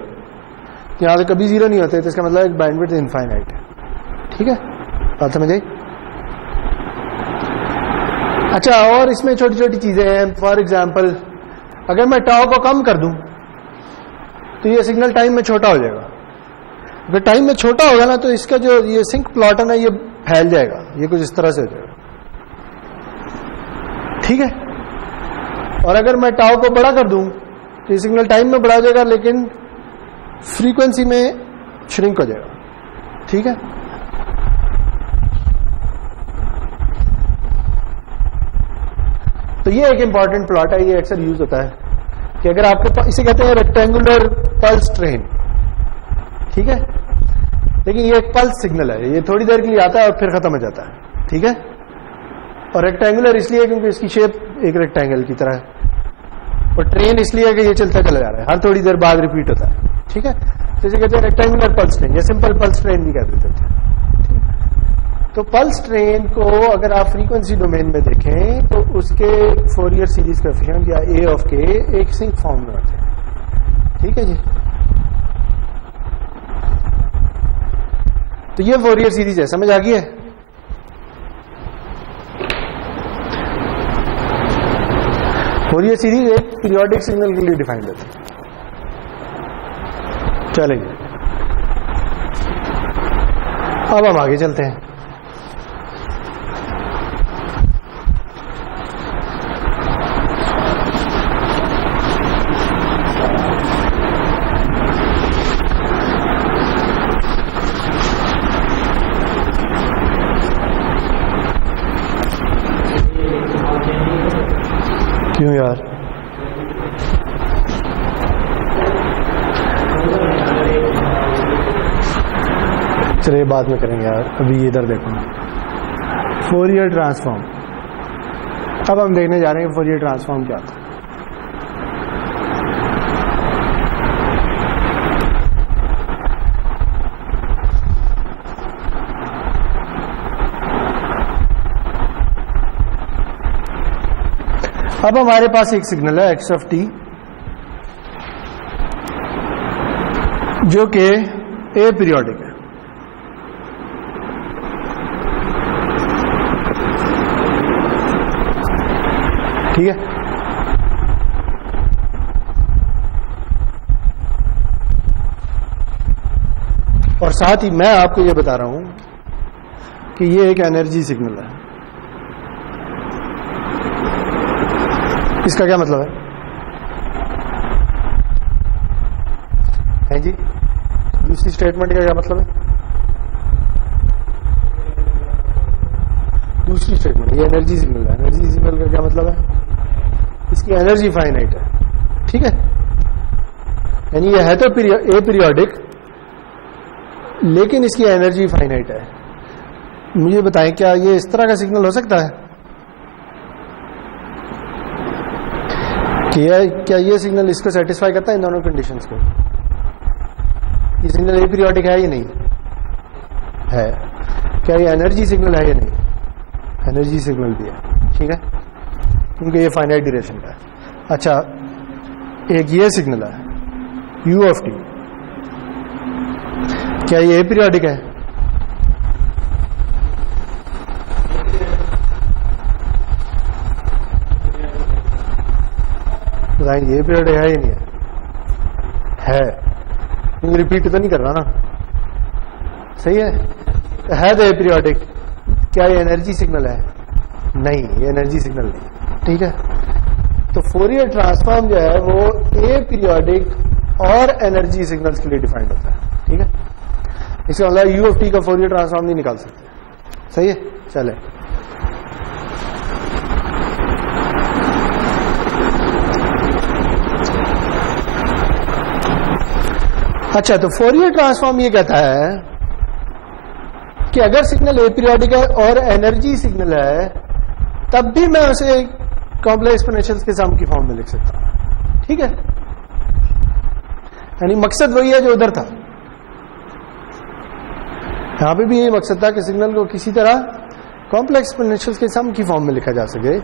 यहां से कभी जीरो नहीं होते तो इसका मतलब बैंडविड्थ इनफाइनाइट है, ठीक है, बात समझ आई। अच्छा, और इसमें छोटी छोटी चीजें हैं। फॉर एग्जाम्पल अगर मैं टाउ को कम कर दूं तो ये सिग्नल टाइम में छोटा हो जाएगा। अगर टाइम में छोटा होगा ना तो इसका जो ये सिंक प्लॉट है ना ये फैल जाएगा, ये कुछ इस तरह से हो जाएगा, ठीक है। और अगर मैं टाउ को बड़ा कर दूं तो ये सिग्नल टाइम में बढ़ा जाएगा लेकिन फ्रीक्वेंसी में श्रिंक हो जाएगा, ठीक है। तो ये एक इंपॉर्टेंट प्लॉट है, ये अक्सर यूज होता है कि अगर आपके पास, इसे कहते हैं रेक्टेंगुलर पल्स ट्रेन, ठीक है। लेकिन ये एक पल्स सिग्नल है, ये थोड़ी देर के लिए आता है और फिर खत्म हो जाता है, ठीक है। और रेक्टेंगुलर इसलिए क्योंकि इसकी शेप एक रेक्टेंगल की तरह है, और ट्रेन इसलिए कि ये चलता चला जा रहा है, हर थोड़ी देर बाद रिपीट होता है, ठीक है। तो इसे कहते हैं रेक्टेंगुलर पल्स ट्रेन या सिंपल पल्स ट्रेन भी कह देते थे। तो पल्स ट्रेन को अगर आप फ्रीक्वेंसी डोमेन में देखें तो उसके फोरियर सीरीज कोएफिशिएंट या ए ऑफ के एक सिंक फॉर्म में होते हैं, ठीक है जी। तो ये फोरियर सीरीज है, समझ आ गई है। फोरियर सीरीज एक पीरियोडिक सिग्नल के लिए डिफाइंड होती है। चलेंगे, अब हम आगे चलते हैं। क्यों यार, चलिए बाद में करेंगे यार, अभी इधर देखो फोरियर ट्रांसफॉर्म। अब हम देखने जा रहे हैं फोरियर ट्रांसफॉर्म क्या था। अब हमारे पास एक सिग्नल है एक्स ऑफ टी जो कि ए पीरियोडिक है, ठीक है। और साथ ही मैं आपको ये बता रहा हूं कि ये एक एनर्जी सिग्नल है। इसका क्या मतलब है जी? दूसरी स्टेटमेंट का क्या मतलब है? दूसरी स्टेटमेंट, ये एनर्जी सिग्नल है। एनर्जी सिग्नल का क्या मतलब है? इसकी एनर्जी फाइनाइट है, ठीक है। यानी ये है तो ए पीरियोडिक लेकिन इसकी एनर्जी फाइनाइट है। मुझे बताएं क्या ये इस तरह का सिग्नल हो सकता है? क्या ये सिग्नल इसको सेटिस्फाई करता है इन दोनों कंडीशंस को? ये सिग्नल ए पीरियोडिक है या नहीं है? क्या ये एनर्जी सिग्नल है या नहीं? एनर्जी सिग्नल भी है, ठीक है, क्योंकि ये फाइनाइट ड्यूरेशन का है। अच्छा, एक ये सिग्नल है यू ऑफ टी, क्या ये ए पीरियोडिक है? बताएंगे ये पीरियड है या नहीं है? क्योंकि रिपीट तो नहीं कर रहा ना, सही है तो ए पीरियोडिक। क्या ये एनर्जी सिग्नल है? नहीं, ये एनर्जी सिग्नल नहीं, ठीक है। तो फोरियर ट्रांसफॉर्म जो है वो ए पीरियोडिक और एनर्जी सिग्नल्स के लिए डिफाइंड होता है, ठीक है। इसका मतलब यू ऑफ टी का फोरियर ट्रांसफॉर्म नहीं निकाल सकते, सही है। चले, अच्छा, तो फोरियर ट्रांसफॉर्म ये कहता है कि अगर सिग्नल एपीरियोडिक है और एनर्जी सिग्नल है, तब भी मैं उसे कॉम्प्लेक्स एक्सपोनेंशियल्स के सम की फॉर्म में लिख सकता हूं। ठीक है, यानी मकसद वही है जो उधर था। यहां पे भी यही मकसद था कि सिग्नल को किसी तरह कॉम्प्लेक्स एक्सपोनेंशियल्स के सम की फॉर्म में लिखा जा सके।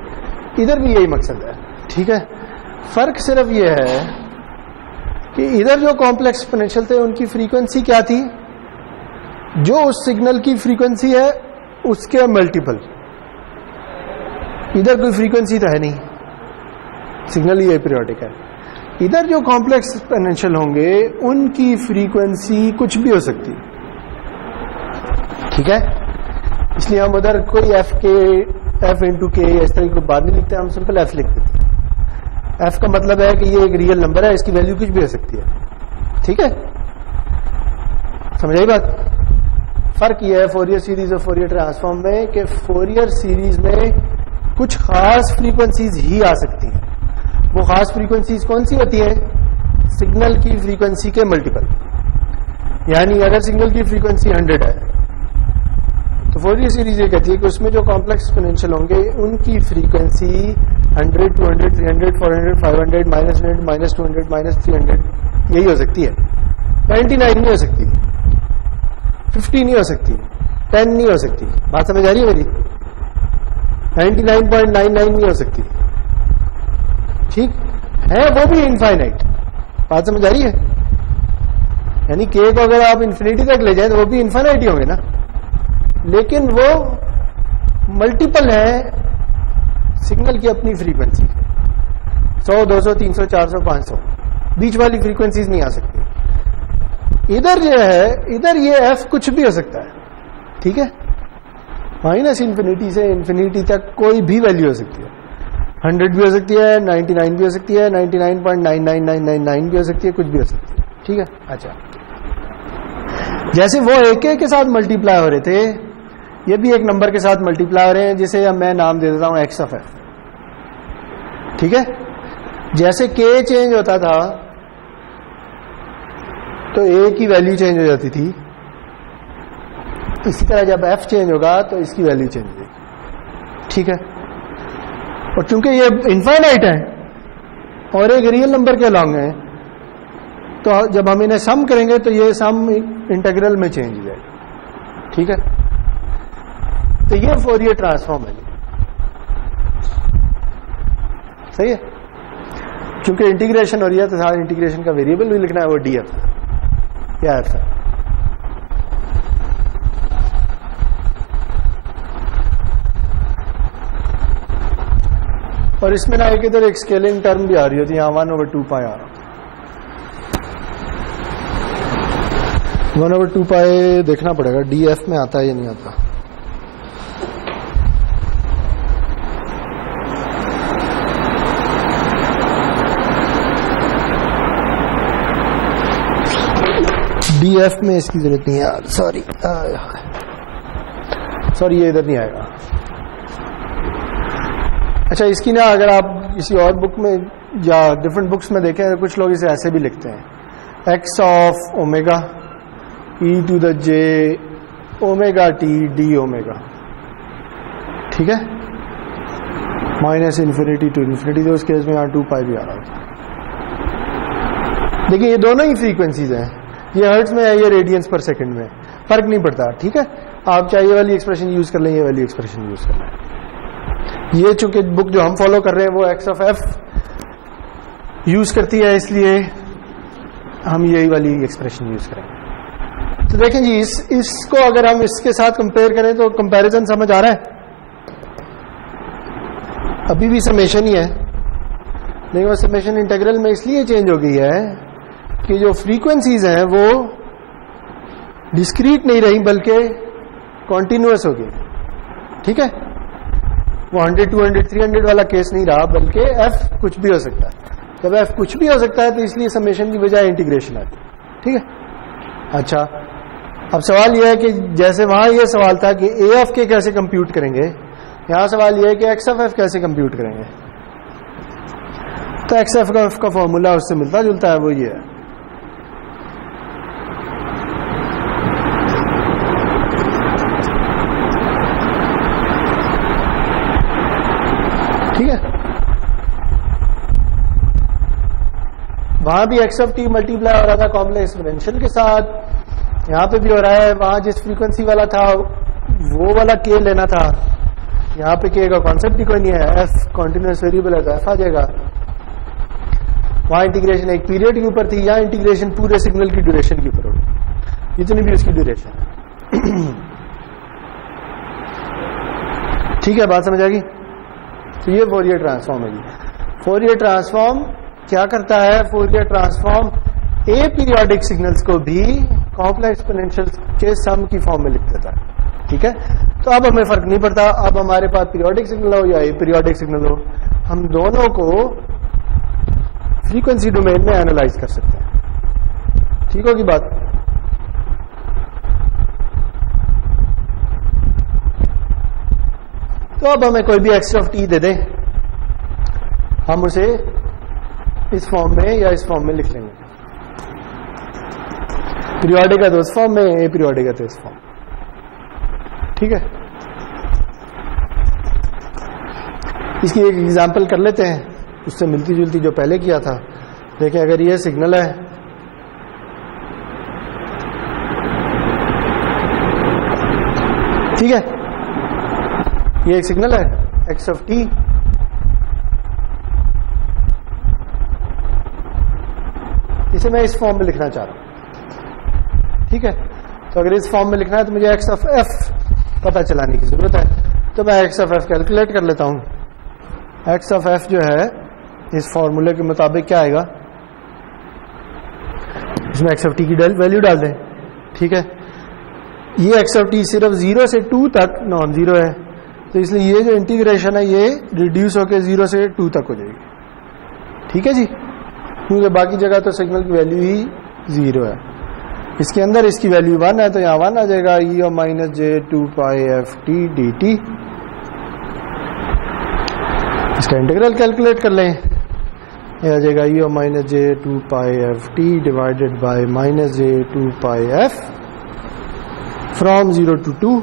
इधर भी यही मकसद है। ठीक है, फर्क सिर्फ ये है कि इधर जो कॉम्प्लेक्स एक्सपोनेंशियल थे उनकी फ्रीक्वेंसी क्या थी, जो उस सिग्नल की फ्रीक्वेंसी है उसके मल्टीपल। इधर कोई फ्रीक्वेंसी तो है नहीं, सिग्नल ही एपीरियोडिक है। इधर जो कॉम्प्लेक्स एक्सपोनेंशियल होंगे उनकी फ्रीक्वेंसी कुछ भी हो सकती है। ठीक है, इसलिए हम उधर कोई एफ इंटू के इस तरह की बात नहीं लिखते, हम सिंपल एफ लिख देते हैं। एफ का मतलब है कि ये एक रियल नंबर है, इसकी वैल्यू कुछ भी हो सकती है। ठीक है, समझ आई बात? फर्क यह है फोरियर सीरीज और फोरियर ट्रांसफॉर्म में कि फोरियर सीरीज में कुछ खास फ्रीक्वेंसीज ही आ सकती हैं। वो खास फ्रीक्वेंसीज कौन सी होती है? सिग्नल की फ्रीक्वेंसी के मल्टीपल। यानी अगर सिग्नल की फ्रीक्वेंसी 100 है तो फोरियर सीरीज ये कहती है कि उसमें जो कॉम्प्लेक्स एक्सपोनेंशियल होंगे उनकी फ्रीक्वेंसी 100, 200, 300, 400, 500, -100, -200, -300 यही हो सकती है। 99 नहीं हो सकती, 50 नहीं हो सकती, 10 नहीं हो सकती। बात समझ आ रही है मेरी? 99.99 नहीं हो सकती। ठीक है, वो भी इनफाइनाइट। बात समझ आ रही है? यानी के को अगर आप इन्फिनिटी तक ले जाए तो वो भी इनफाइनाइट ही होंगे ना, लेकिन वो मल्टीपल है सिग्नल की अपनी फ्रीक्वेंसी। 100, 200, 300, 400, 500 बीच वाली फ्रीक्वेंसीज नहीं आ सकती। इधर जो है, इधर ये एफ कुछ भी हो सकता है। ठीक है, माइनस इन्फिनिटी से इन्फिनिटी तक कोई भी वैल्यू हो सकती है। 100 भी हो सकती है, 99 भी हो सकती है, 99.99999 भी हो सकती है, कुछ भी हो सकती है। ठीक है, अच्छा, जैसे वो एक के साथ मल्टीप्लाई हो रहे थे, ये भी एक नंबर के साथ मल्टीप्लाई हो रहे हैं, जिसे अब मैं नाम दे देता हूं एक्स ऑफ एफ। ठीक है, जैसे के चेंज होता था तो ए की वैल्यू चेंज हो जाती थी, इसी तरह जब एफ चेंज होगा तो इसकी वैल्यू चेंज हो जाएगी। ठीक है, और चूंकि ये इनफाइनाइट है और एक रियल नंबर के अलॉन्ग है, तो जब हम इन्हें सम करेंगे तो ये सम इंटीग्रल में चेंज हो जाएगा। ठीक है, तो ये फोरियर ट्रांसफॉर्म है। सही है, क्योंकि इंटीग्रेशन हो रही है तो सारा इंटीग्रेशन का वेरिएबल भी लिखना है, वो डी एफ या एफ है। और इसमें ना एक इधर एक स्केलिंग टर्म भी आ रही होती है, यहाँ 1/2 पाई आ रहा। 1/2 पाई देखना पड़ेगा डी एफ में आता है या नहीं आता। डी एफ में इसकी जरूरत नहीं है यार, सॉरी ये इधर नहीं आएगा। अच्छा, इसकी ना अगर आप किसी और बुक में या डिफरेंट बुक्स में देखें तो कुछ लोग इसे ऐसे भी लिखते हैं, x of omega e to the j omega t d omega. ठीक है, माइनस इन्फिनिटी टू इन्फिनिटी, तो उस केस में यहाँ 2 पाई भी आ रहा था। देखिए, ये दोनों ही फ्रीक्वेंसीज हैं, ये हर्ट्ज में है, ये रेडियंस पर सेकंड में, फर्क नहीं पड़ता। ठीक है, आप चाहे ये वाली एक्सप्रेशन यूज कर लें, ये वाली एक्सप्रेशन यूज कर लें। ये चूंकि बुक जो हम फॉलो कर रहे हैं वो एक्स ऑफ एफ यूज करती है, इसलिए हम यही वाली एक्सप्रेशन यूज करेंगे। तो देखें जी, इसको अगर हम इसके साथ कंपेयर करें तो कंपैरिजन समझ आ रहा है? अभी भी समेशन ही है, लेकिन वो समेशन इंटीग्रल में इसलिए चेंज हो गई है कि जो फ्रीक्वेंसीज हैं वो डिस्क्रीट नहीं रही बल्कि कॉन्टिन्यूअस हो गई। ठीक है, वो 100, 200, 300 वाला केस नहीं रहा, बल्कि एफ कुछ भी हो सकता है। जब एफ कुछ भी हो सकता है तो इसलिए समेशन की बजाय इंटीग्रेशन आती है। ठीक है, अच्छा, अब सवाल यह है कि जैसे वहां यह सवाल था कि ए ऑफ के कैसे कंप्यूट करेंगे, यहां सवाल यह है कि एक्स ऑफ एफ कैसे कंप्यूट करेंगे। तो एक्स ऑफ एफ का फॉर्मूला उससे मिलता जुलता है, वो ये है ठीक है, वहां भी एक्स ऑफ टी मल्टीप्लाई हो रहा था कॉम्प्लेक्स एक्सपोनेंशियल के साथ, यहां पे भी हो रहा है। वहां जिस फ्रीक्वेंसी वाला था वो वाला के लेना था, यहां पे के का कॉन्सेप्ट ही कोई नहीं है, एफ कॉन्टिन्यूस वेरिएबल है तो एफ आ जाएगा। वहां इंटीग्रेशन एक पीरियड के ऊपर थी, यहां इंटीग्रेशन पूरे सिग्नल की ड्यूरेशन के ऊपर होगी, इतनी भी उसकी ड्यूरेशन। ठीक है, बात समझ आ गई। तो ये फोरियर ट्रांसफॉर्म है जी। फोरियर ट्रांसफॉर्म क्या करता है, फोरियर ट्रांसफॉर्म ए पीरियोडिक सिग्नल्स को भी कॉम्प्लेक्स एक्सपोनेंशियल के सम की फॉर्म में लिख देता है। ठीक है, तो अब हमें फर्क नहीं पड़ता, अब हमारे पास पीरियोडिक सिग्नल हो या ए पीरियोडिक सिग्नल हो, हम दोनों को फ्रीक्वेंसी डोमेन में एनालाइज कर सकते हैं। ठीक होगी बात। तो अब हमें कोई भी एक्स ऑफ टी दे दे, हम उसे इस फॉर्म में या इस फॉर्म में लिख लेंगे। पीरियोडिक है तो उस फॉर्म में, ए पीरियोडिक है तो इस फॉर्म। ठीक है, इसकी एक एग्जांपल कर लेते हैं, उससे मिलती जुलती जो पहले किया था। देखिए, अगर ये सिग्नल है, ठीक है, ये एक सिग्नल है एक्स ऑफ टी, इसे मैं इस फॉर्म में लिखना चाह रहा हूं। ठीक है, तो अगर इस फॉर्म में लिखना है तो मुझे एक्स ऑफ एफ पता चलाने की जरूरत है, तो मैं एक्स ऑफ एफ कैलकुलेट कर लेता हूं। एक्स ऑफ एफ जो है इस फॉर्मूले के मुताबिक क्या आएगा, इसमें एक्स ऑफ टी की वैल्यू डाल दें। ठीक है, ये एक्स ऑफ टी सिर्फ 0 से 2 तक नॉन जीरो है, तो इसलिए ये जो इंटीग्रेशन है ये रिड्यूस होकर 0 से 2 तक हो जाएगी। ठीक है जी, क्योंकि बाकी जगह तो सिग्नल की वैल्यू ही 0 है, इसके अंदर इसकी वैल्यू 1 है, तो यहाँ 1 आ जाएगा, e o minus j 2 pi f t d t. इसका इंटीग्रल कैलकुलेट कर लें, ये आ जाएगा e o minus j 2 pi f t divided by minus j 2 pi f from 0 to 2,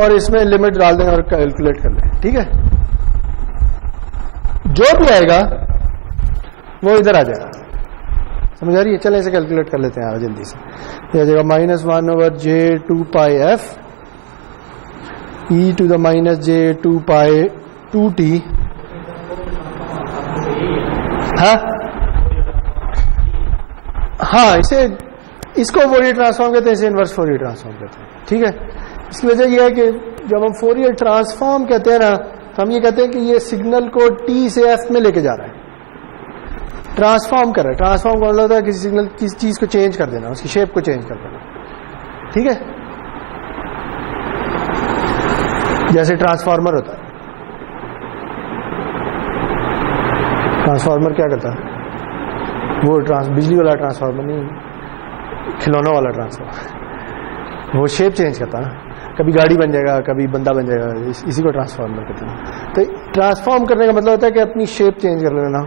और इसमें लिमिट डाल दें और कैलकुलेट कर लें। ठीक है, जो भी आएगा वो इधर आ जाएगा, समझ आ रही है। चलें इसे कैलकुलेट कर लेते हैं जल्दी से। ये आ जाएगा -1/J 2 pi f e to the minus j 2 pi 2t। हाँ, इसको फोरियर ट्रांसफॉर्म कहते हैं, इसे इनवर्स फोरियर ट्रांसफॉर्म कहते हैं। ठीक है, इसकी वजह यह है कि जब हम फोरियर ट्रांसफॉर्म कहते हैं ना, तो हम ये कहते हैं कि ये सिग्नल को टी से एफ में लेके जा रहा है, ट्रांसफॉर्म कर रहा है। ट्रांसफॉर्म का मतलब होता है किसी सिग्नल किसी चीज को चेंज कर देना, उसकी शेप को चेंज कर देना। ठीक है, जैसे ट्रांसफार्मर होता है, ट्रांसफार्मर क्या करता है, वो बिजली वाला ट्रांसफार्मर नहीं, खिलौनों वाला ट्रांसफार्मर, वो शेप चेंज करता है ना, कभी गाड़ी बन जाएगा, कभी बंदा बन जाएगा, इसी को ट्रांसफार्मर कहते हैं। तो ट्रांसफॉर्म करने का मतलब होता है कि अपनी शेप चेंज कर लेना।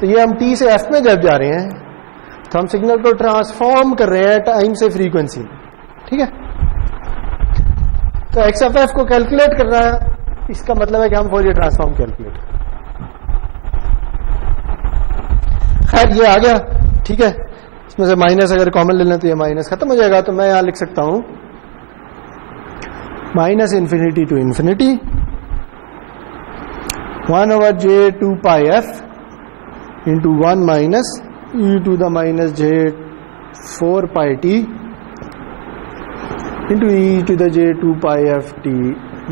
तो ये हम टी से एफ में जब जा रहे हैं तो हम सिग्नल को ट्रांसफॉर्म कर रहे हैं टाइम से फ्रीक्वेंसी में। ठीक है, तो एक्स ऑफ एफ को कैलकुलेट करना है, इसका मतलब है कि हम फोरियर ट्रांसफॉर्म कैलकुलेट। खैर ये आ गया। ठीक है, इसमें से माइनस अगर कॉमन ले लें तो ये माइनस खत्म हो जाएगा, तो मैं यहां लिख सकता हूं -∞ to infinity 1/J 2 pi F into 1 minus e to the minus j 4 pi t into e to the j 2 pi f t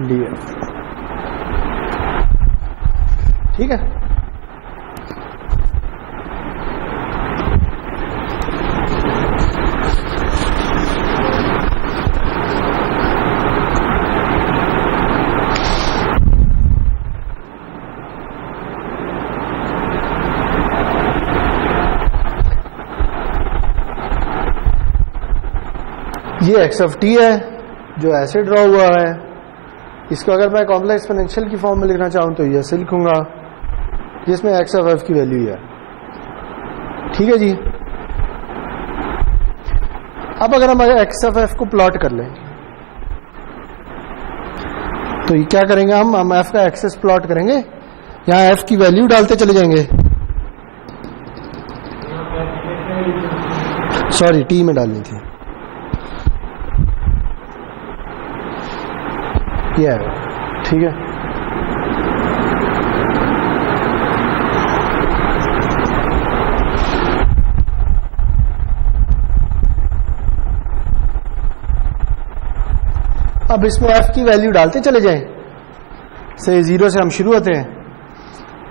df। ठीक है, ये एक्स ऑफ टी है जो ऐसे ड्रॉ हुआ है, इसको अगर मैं कॉम्प्लेक्स एक्सपोनेंशियल की फॉर्म में लिखना चाहूं तो ये ऐसे लिखूंगा, जिसमें एक्स ऑफ एफ की वैल्यू है। ठीक है जी, अब अगर हम एक्स ऑफ एफ को प्लॉट कर लें तो ये क्या करेंगे, हम एफ का एक्सेस प्लॉट करेंगे, यहाँ एफ की वैल्यू डालते चले जाएंगे, सॉरी टी में डालनी थी, ये है, ठीक है। अब इसमें एफ की वैल्यू डालते चले जाएं, से 0 से हम शुरू होते हैं,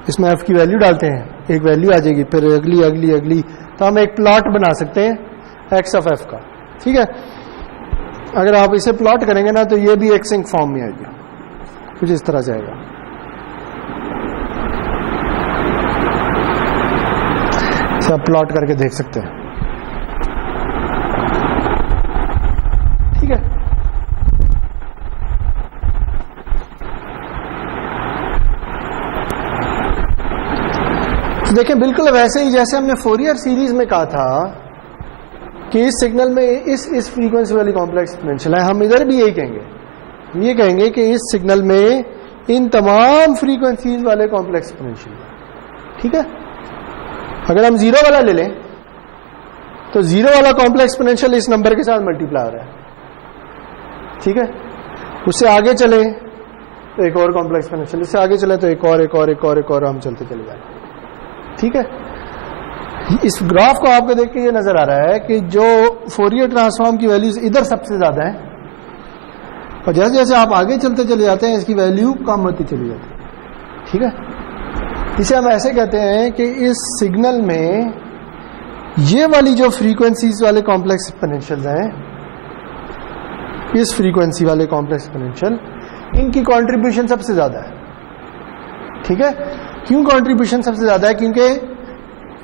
इसमें एफ की वैल्यू डालते हैं, एक वैल्यू आ जाएगी, फिर अगली अगली अगली, तो हम एक प्लॉट बना सकते हैं एक्स ऑफ एफ का, ठीक है। अगर आप इसे प्लॉट करेंगे ना तो ये भी एक सिंक फॉर्म में आएगा, कुछ इस तरह से आएगा। इसे आप प्लॉट करके देख सकते हैं, ठीक है। तो देखें बिल्कुल वैसे ही जैसे हमने फोरियर सीरीज में कहा था कि इस सिग्नल में इस फ्रीक्वेंसी वाली कॉम्प्लेक्स एक्सपोनेंशियल है, हम इधर भी यही कहेंगे, ये कहेंगे कि इस सिग्नल में इन तमाम फ्रीक्वेंसीज वाले कॉम्प्लेक्स एक्सपोनेंशियल, ठीक है। अगर हम 0 वाला ले लें तो 0 वाला कॉम्प्लेक्स एक्सपोनेंशियल इस नंबर के साथ मल्टीप्लाई हो रहा है, ठीक है। उससे आगे चले तो एक और कॉम्प्लेक्स एक्सपोनेंशियल, उससे आगे चले तो एक और हम चलते चले जाए, ठीक है। इस ग्राफ को आपको देख के ये नजर आ रहा है कि जो फोरियर ट्रांसफॉर्म की वैल्यूज इधर सबसे ज्यादा है, और जैसे जैसे आप आगे चलते चले जाते हैं इसकी वैल्यू कम होती चली जाती है, ठीक है। इसे हम ऐसे कहते हैं कि इस सिग्नल में ये वाली जो फ्रीक्वेंसीज वाले कॉम्प्लेक्स एक्सपोनेंशियल्स हैं, इस फ्रीक्वेंसी वाले कॉम्प्लेक्स एक्सपोनेंशियल, इनकी कंट्रीब्यूशन सबसे ज्यादा है, ठीक है। क्यों कंट्रीब्यूशन सबसे ज्यादा है? क्योंकि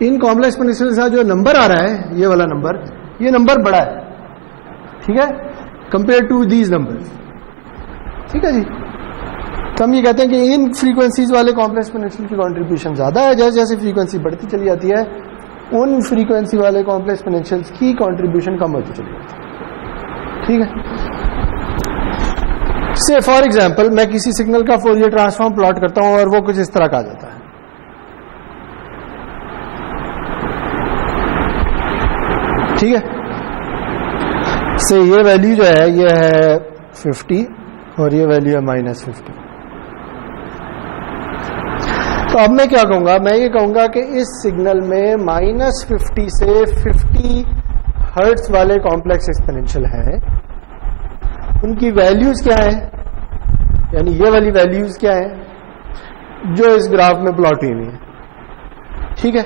इन कॉम्प्लेक्स एक्सपोनेंशियल के साथ जो नंबर आ रहा है, ये वाला नंबर, ये नंबर बड़ा है, ठीक है, कंपेयर टू दीज नंबर्स, ठीक है जी। तो हम ये कहते हैं कि इन फ्रीक्वेंसीज वाले कॉम्प्लेक्स एक्सपोनेंशियल की कंट्रीब्यूशन ज्यादा है, जैसे जैसे फ्रीक्वेंसी बढ़ती चली जाती है उन फ्रीक्वेंसी वाले कॉम्प्लेक्स एक्सपोनेंशियल्स की कंट्रीब्यूशन कम होती चली जाती है, ठीक है। से फॉर एग्जाम्पल मैं किसी सिग्नल का फोरियर ट्रांसफॉर्म प्लॉट करता हूं और वो कुछ इस तरह का आ जाता है, ठीक है। से ये वैल्यू जो है ये है 50 और ये वैल्यू है -50। तो अब मैं क्या कहूंगा, मैं ये कहूंगा कि इस सिग्नल में -50 से 50 हर्ट्ज वाले कॉम्प्लेक्स एक्सपोनेंशियल हैं, उनकी वैल्यूज क्या है, यानी ये वाली वैल्यूज क्या है जो इस ग्राफ में प्लॉट हुई है, ठीक है।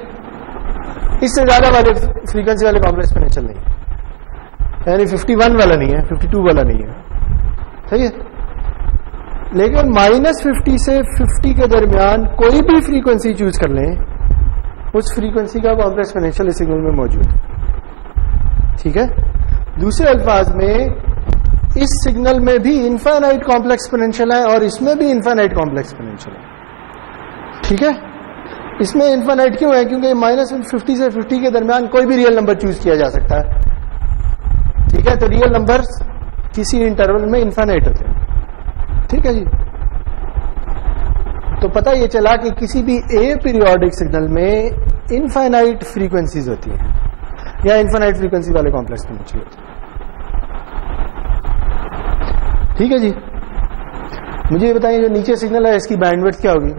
इससे ज्यादा वाले फ्रीक्वेंसी वाले कॉम्प्लेक्स एक्सपोनेंशियल नहीं, यानी 51 वाला नहीं है, 52 वाला नहीं है, सही है। लेकिन -50 से 50 के दरमियान कोई भी फ्रीक्वेंसी चूज कर लें, उस फ्रीक्वेंसी का कॉम्प्लेक्स एक्सपोनेंशियल इस सिग्नल में मौजूद है, ठीक है। दूसरे अल्फाज में इस सिग्नल में भी इनफाइनाइट कॉम्प्लेक्स एक्सपोनेंशियल है और इसमें भी इनफाइनाइट कॉम्प्लेक्स एक्सपोनेंशियल है, ठीक है। इसमें इनफाइनाइट क्यों है? क्योंकि -50 से 50 के दरमियान कोई भी रियल नंबर चूज किया जा सकता है, ठीक है। तो रियल नंबर किसी इंटरवल में इनफाइनाइट होते हैं, ठीक है जी। तो पता ये चला कि किसी भी ए पीरियोडिक सिग्नल में इनफाइनाइट फ्रीक्वेंसीज होती हैं या इनफाइनाइट फ्रीक्वेंसी वाले कॉम्प्लेक्स एक्सपोनेंशियल होते हैं, ठीक है जी। मुझे ये बताइए जो नीचे सिग्नल है इसकी बैंडविड्थ क्या होगी?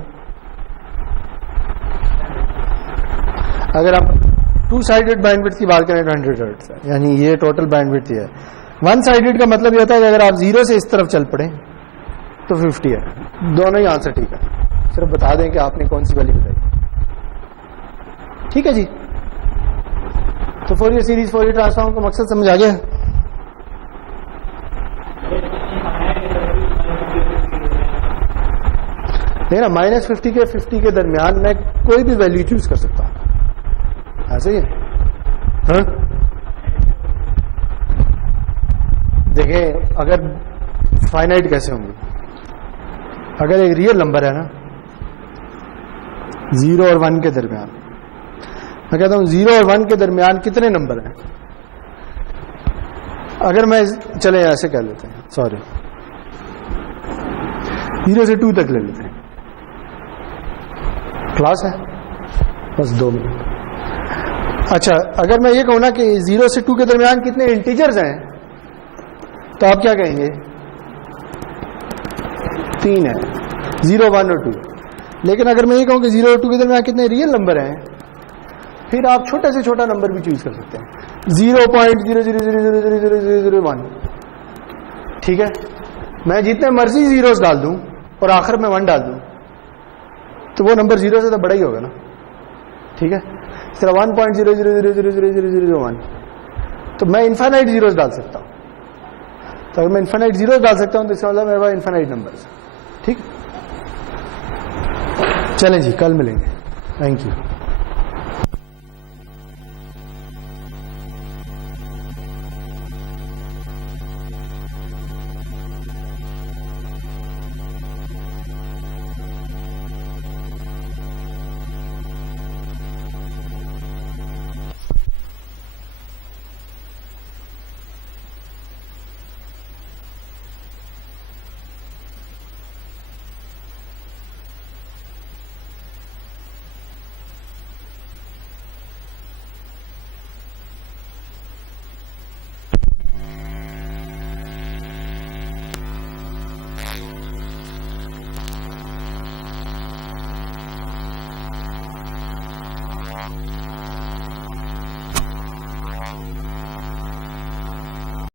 अगर आप 2 साइडेड बैंडविड्थ की बात करें तो 100 हर्ट्ज है, यानी ये टोटल बैंडविड्थ है। 1 साइडेड का मतलब ये होता है कि अगर आप 0 से इस तरफ चल पड़े तो 50 है। दोनों ही आंसर ठीक है, सिर्फ बता दें कि आपने कौन सी वाली बताई, ठीक है जी। तो फोरियर सीरीज, फोरियर ट्रांसफॉर्म का मकसद समझ आ गया? नहीं ना, -50 के 50 के दरमियान मैं कोई भी वैल्यू चूज कर सकता हूं, ऐसे ही है, हाँ? देखें अगर फाइनाइट कैसे होंगे, अगर एक रियल नंबर है ना 0 और 1 के दरमियान, मैं कहता हूं 0 और 1 के दरमियान कितने नंबर हैं? अगर मैं, चले ऐसे कह लेते हैं, सॉरी, 0 से 2 तक ले लेते हैं। क्लास है बस 2 मिनट। अच्छा, अगर मैं ये कहूं ना कि 0 से 2 के दरमियान कितने इंटीजर्स हैं, तो आप क्या कहेंगे? 3 है, 0, 1 और 2। लेकिन अगर मैं ये कहूं कि 0 और 2 के दरमियान कितने रियल नंबर हैं, फिर आप छोटे से छोटा नंबर भी चूज कर सकते हैं, 0.000000001। ठीक है, मैं जितने मर्जी जीरोस डाल दूं और आखिर में 1 डाल दूं तो वो नंबर 0 से तो बड़ा ही होगा ना। ठीक है, इस तरह 1.000000001, तो मैं इनफाइनाइट जीरोस डाल सकता हूं। तो अगर मैं इनफाइनाइट जीरोस डाल सकता हूं तो इसका मतलब मेरे पास इनफाइनाइट नंबर्स। ठीक, चलें जी, कल मिलेंगे। Thank you.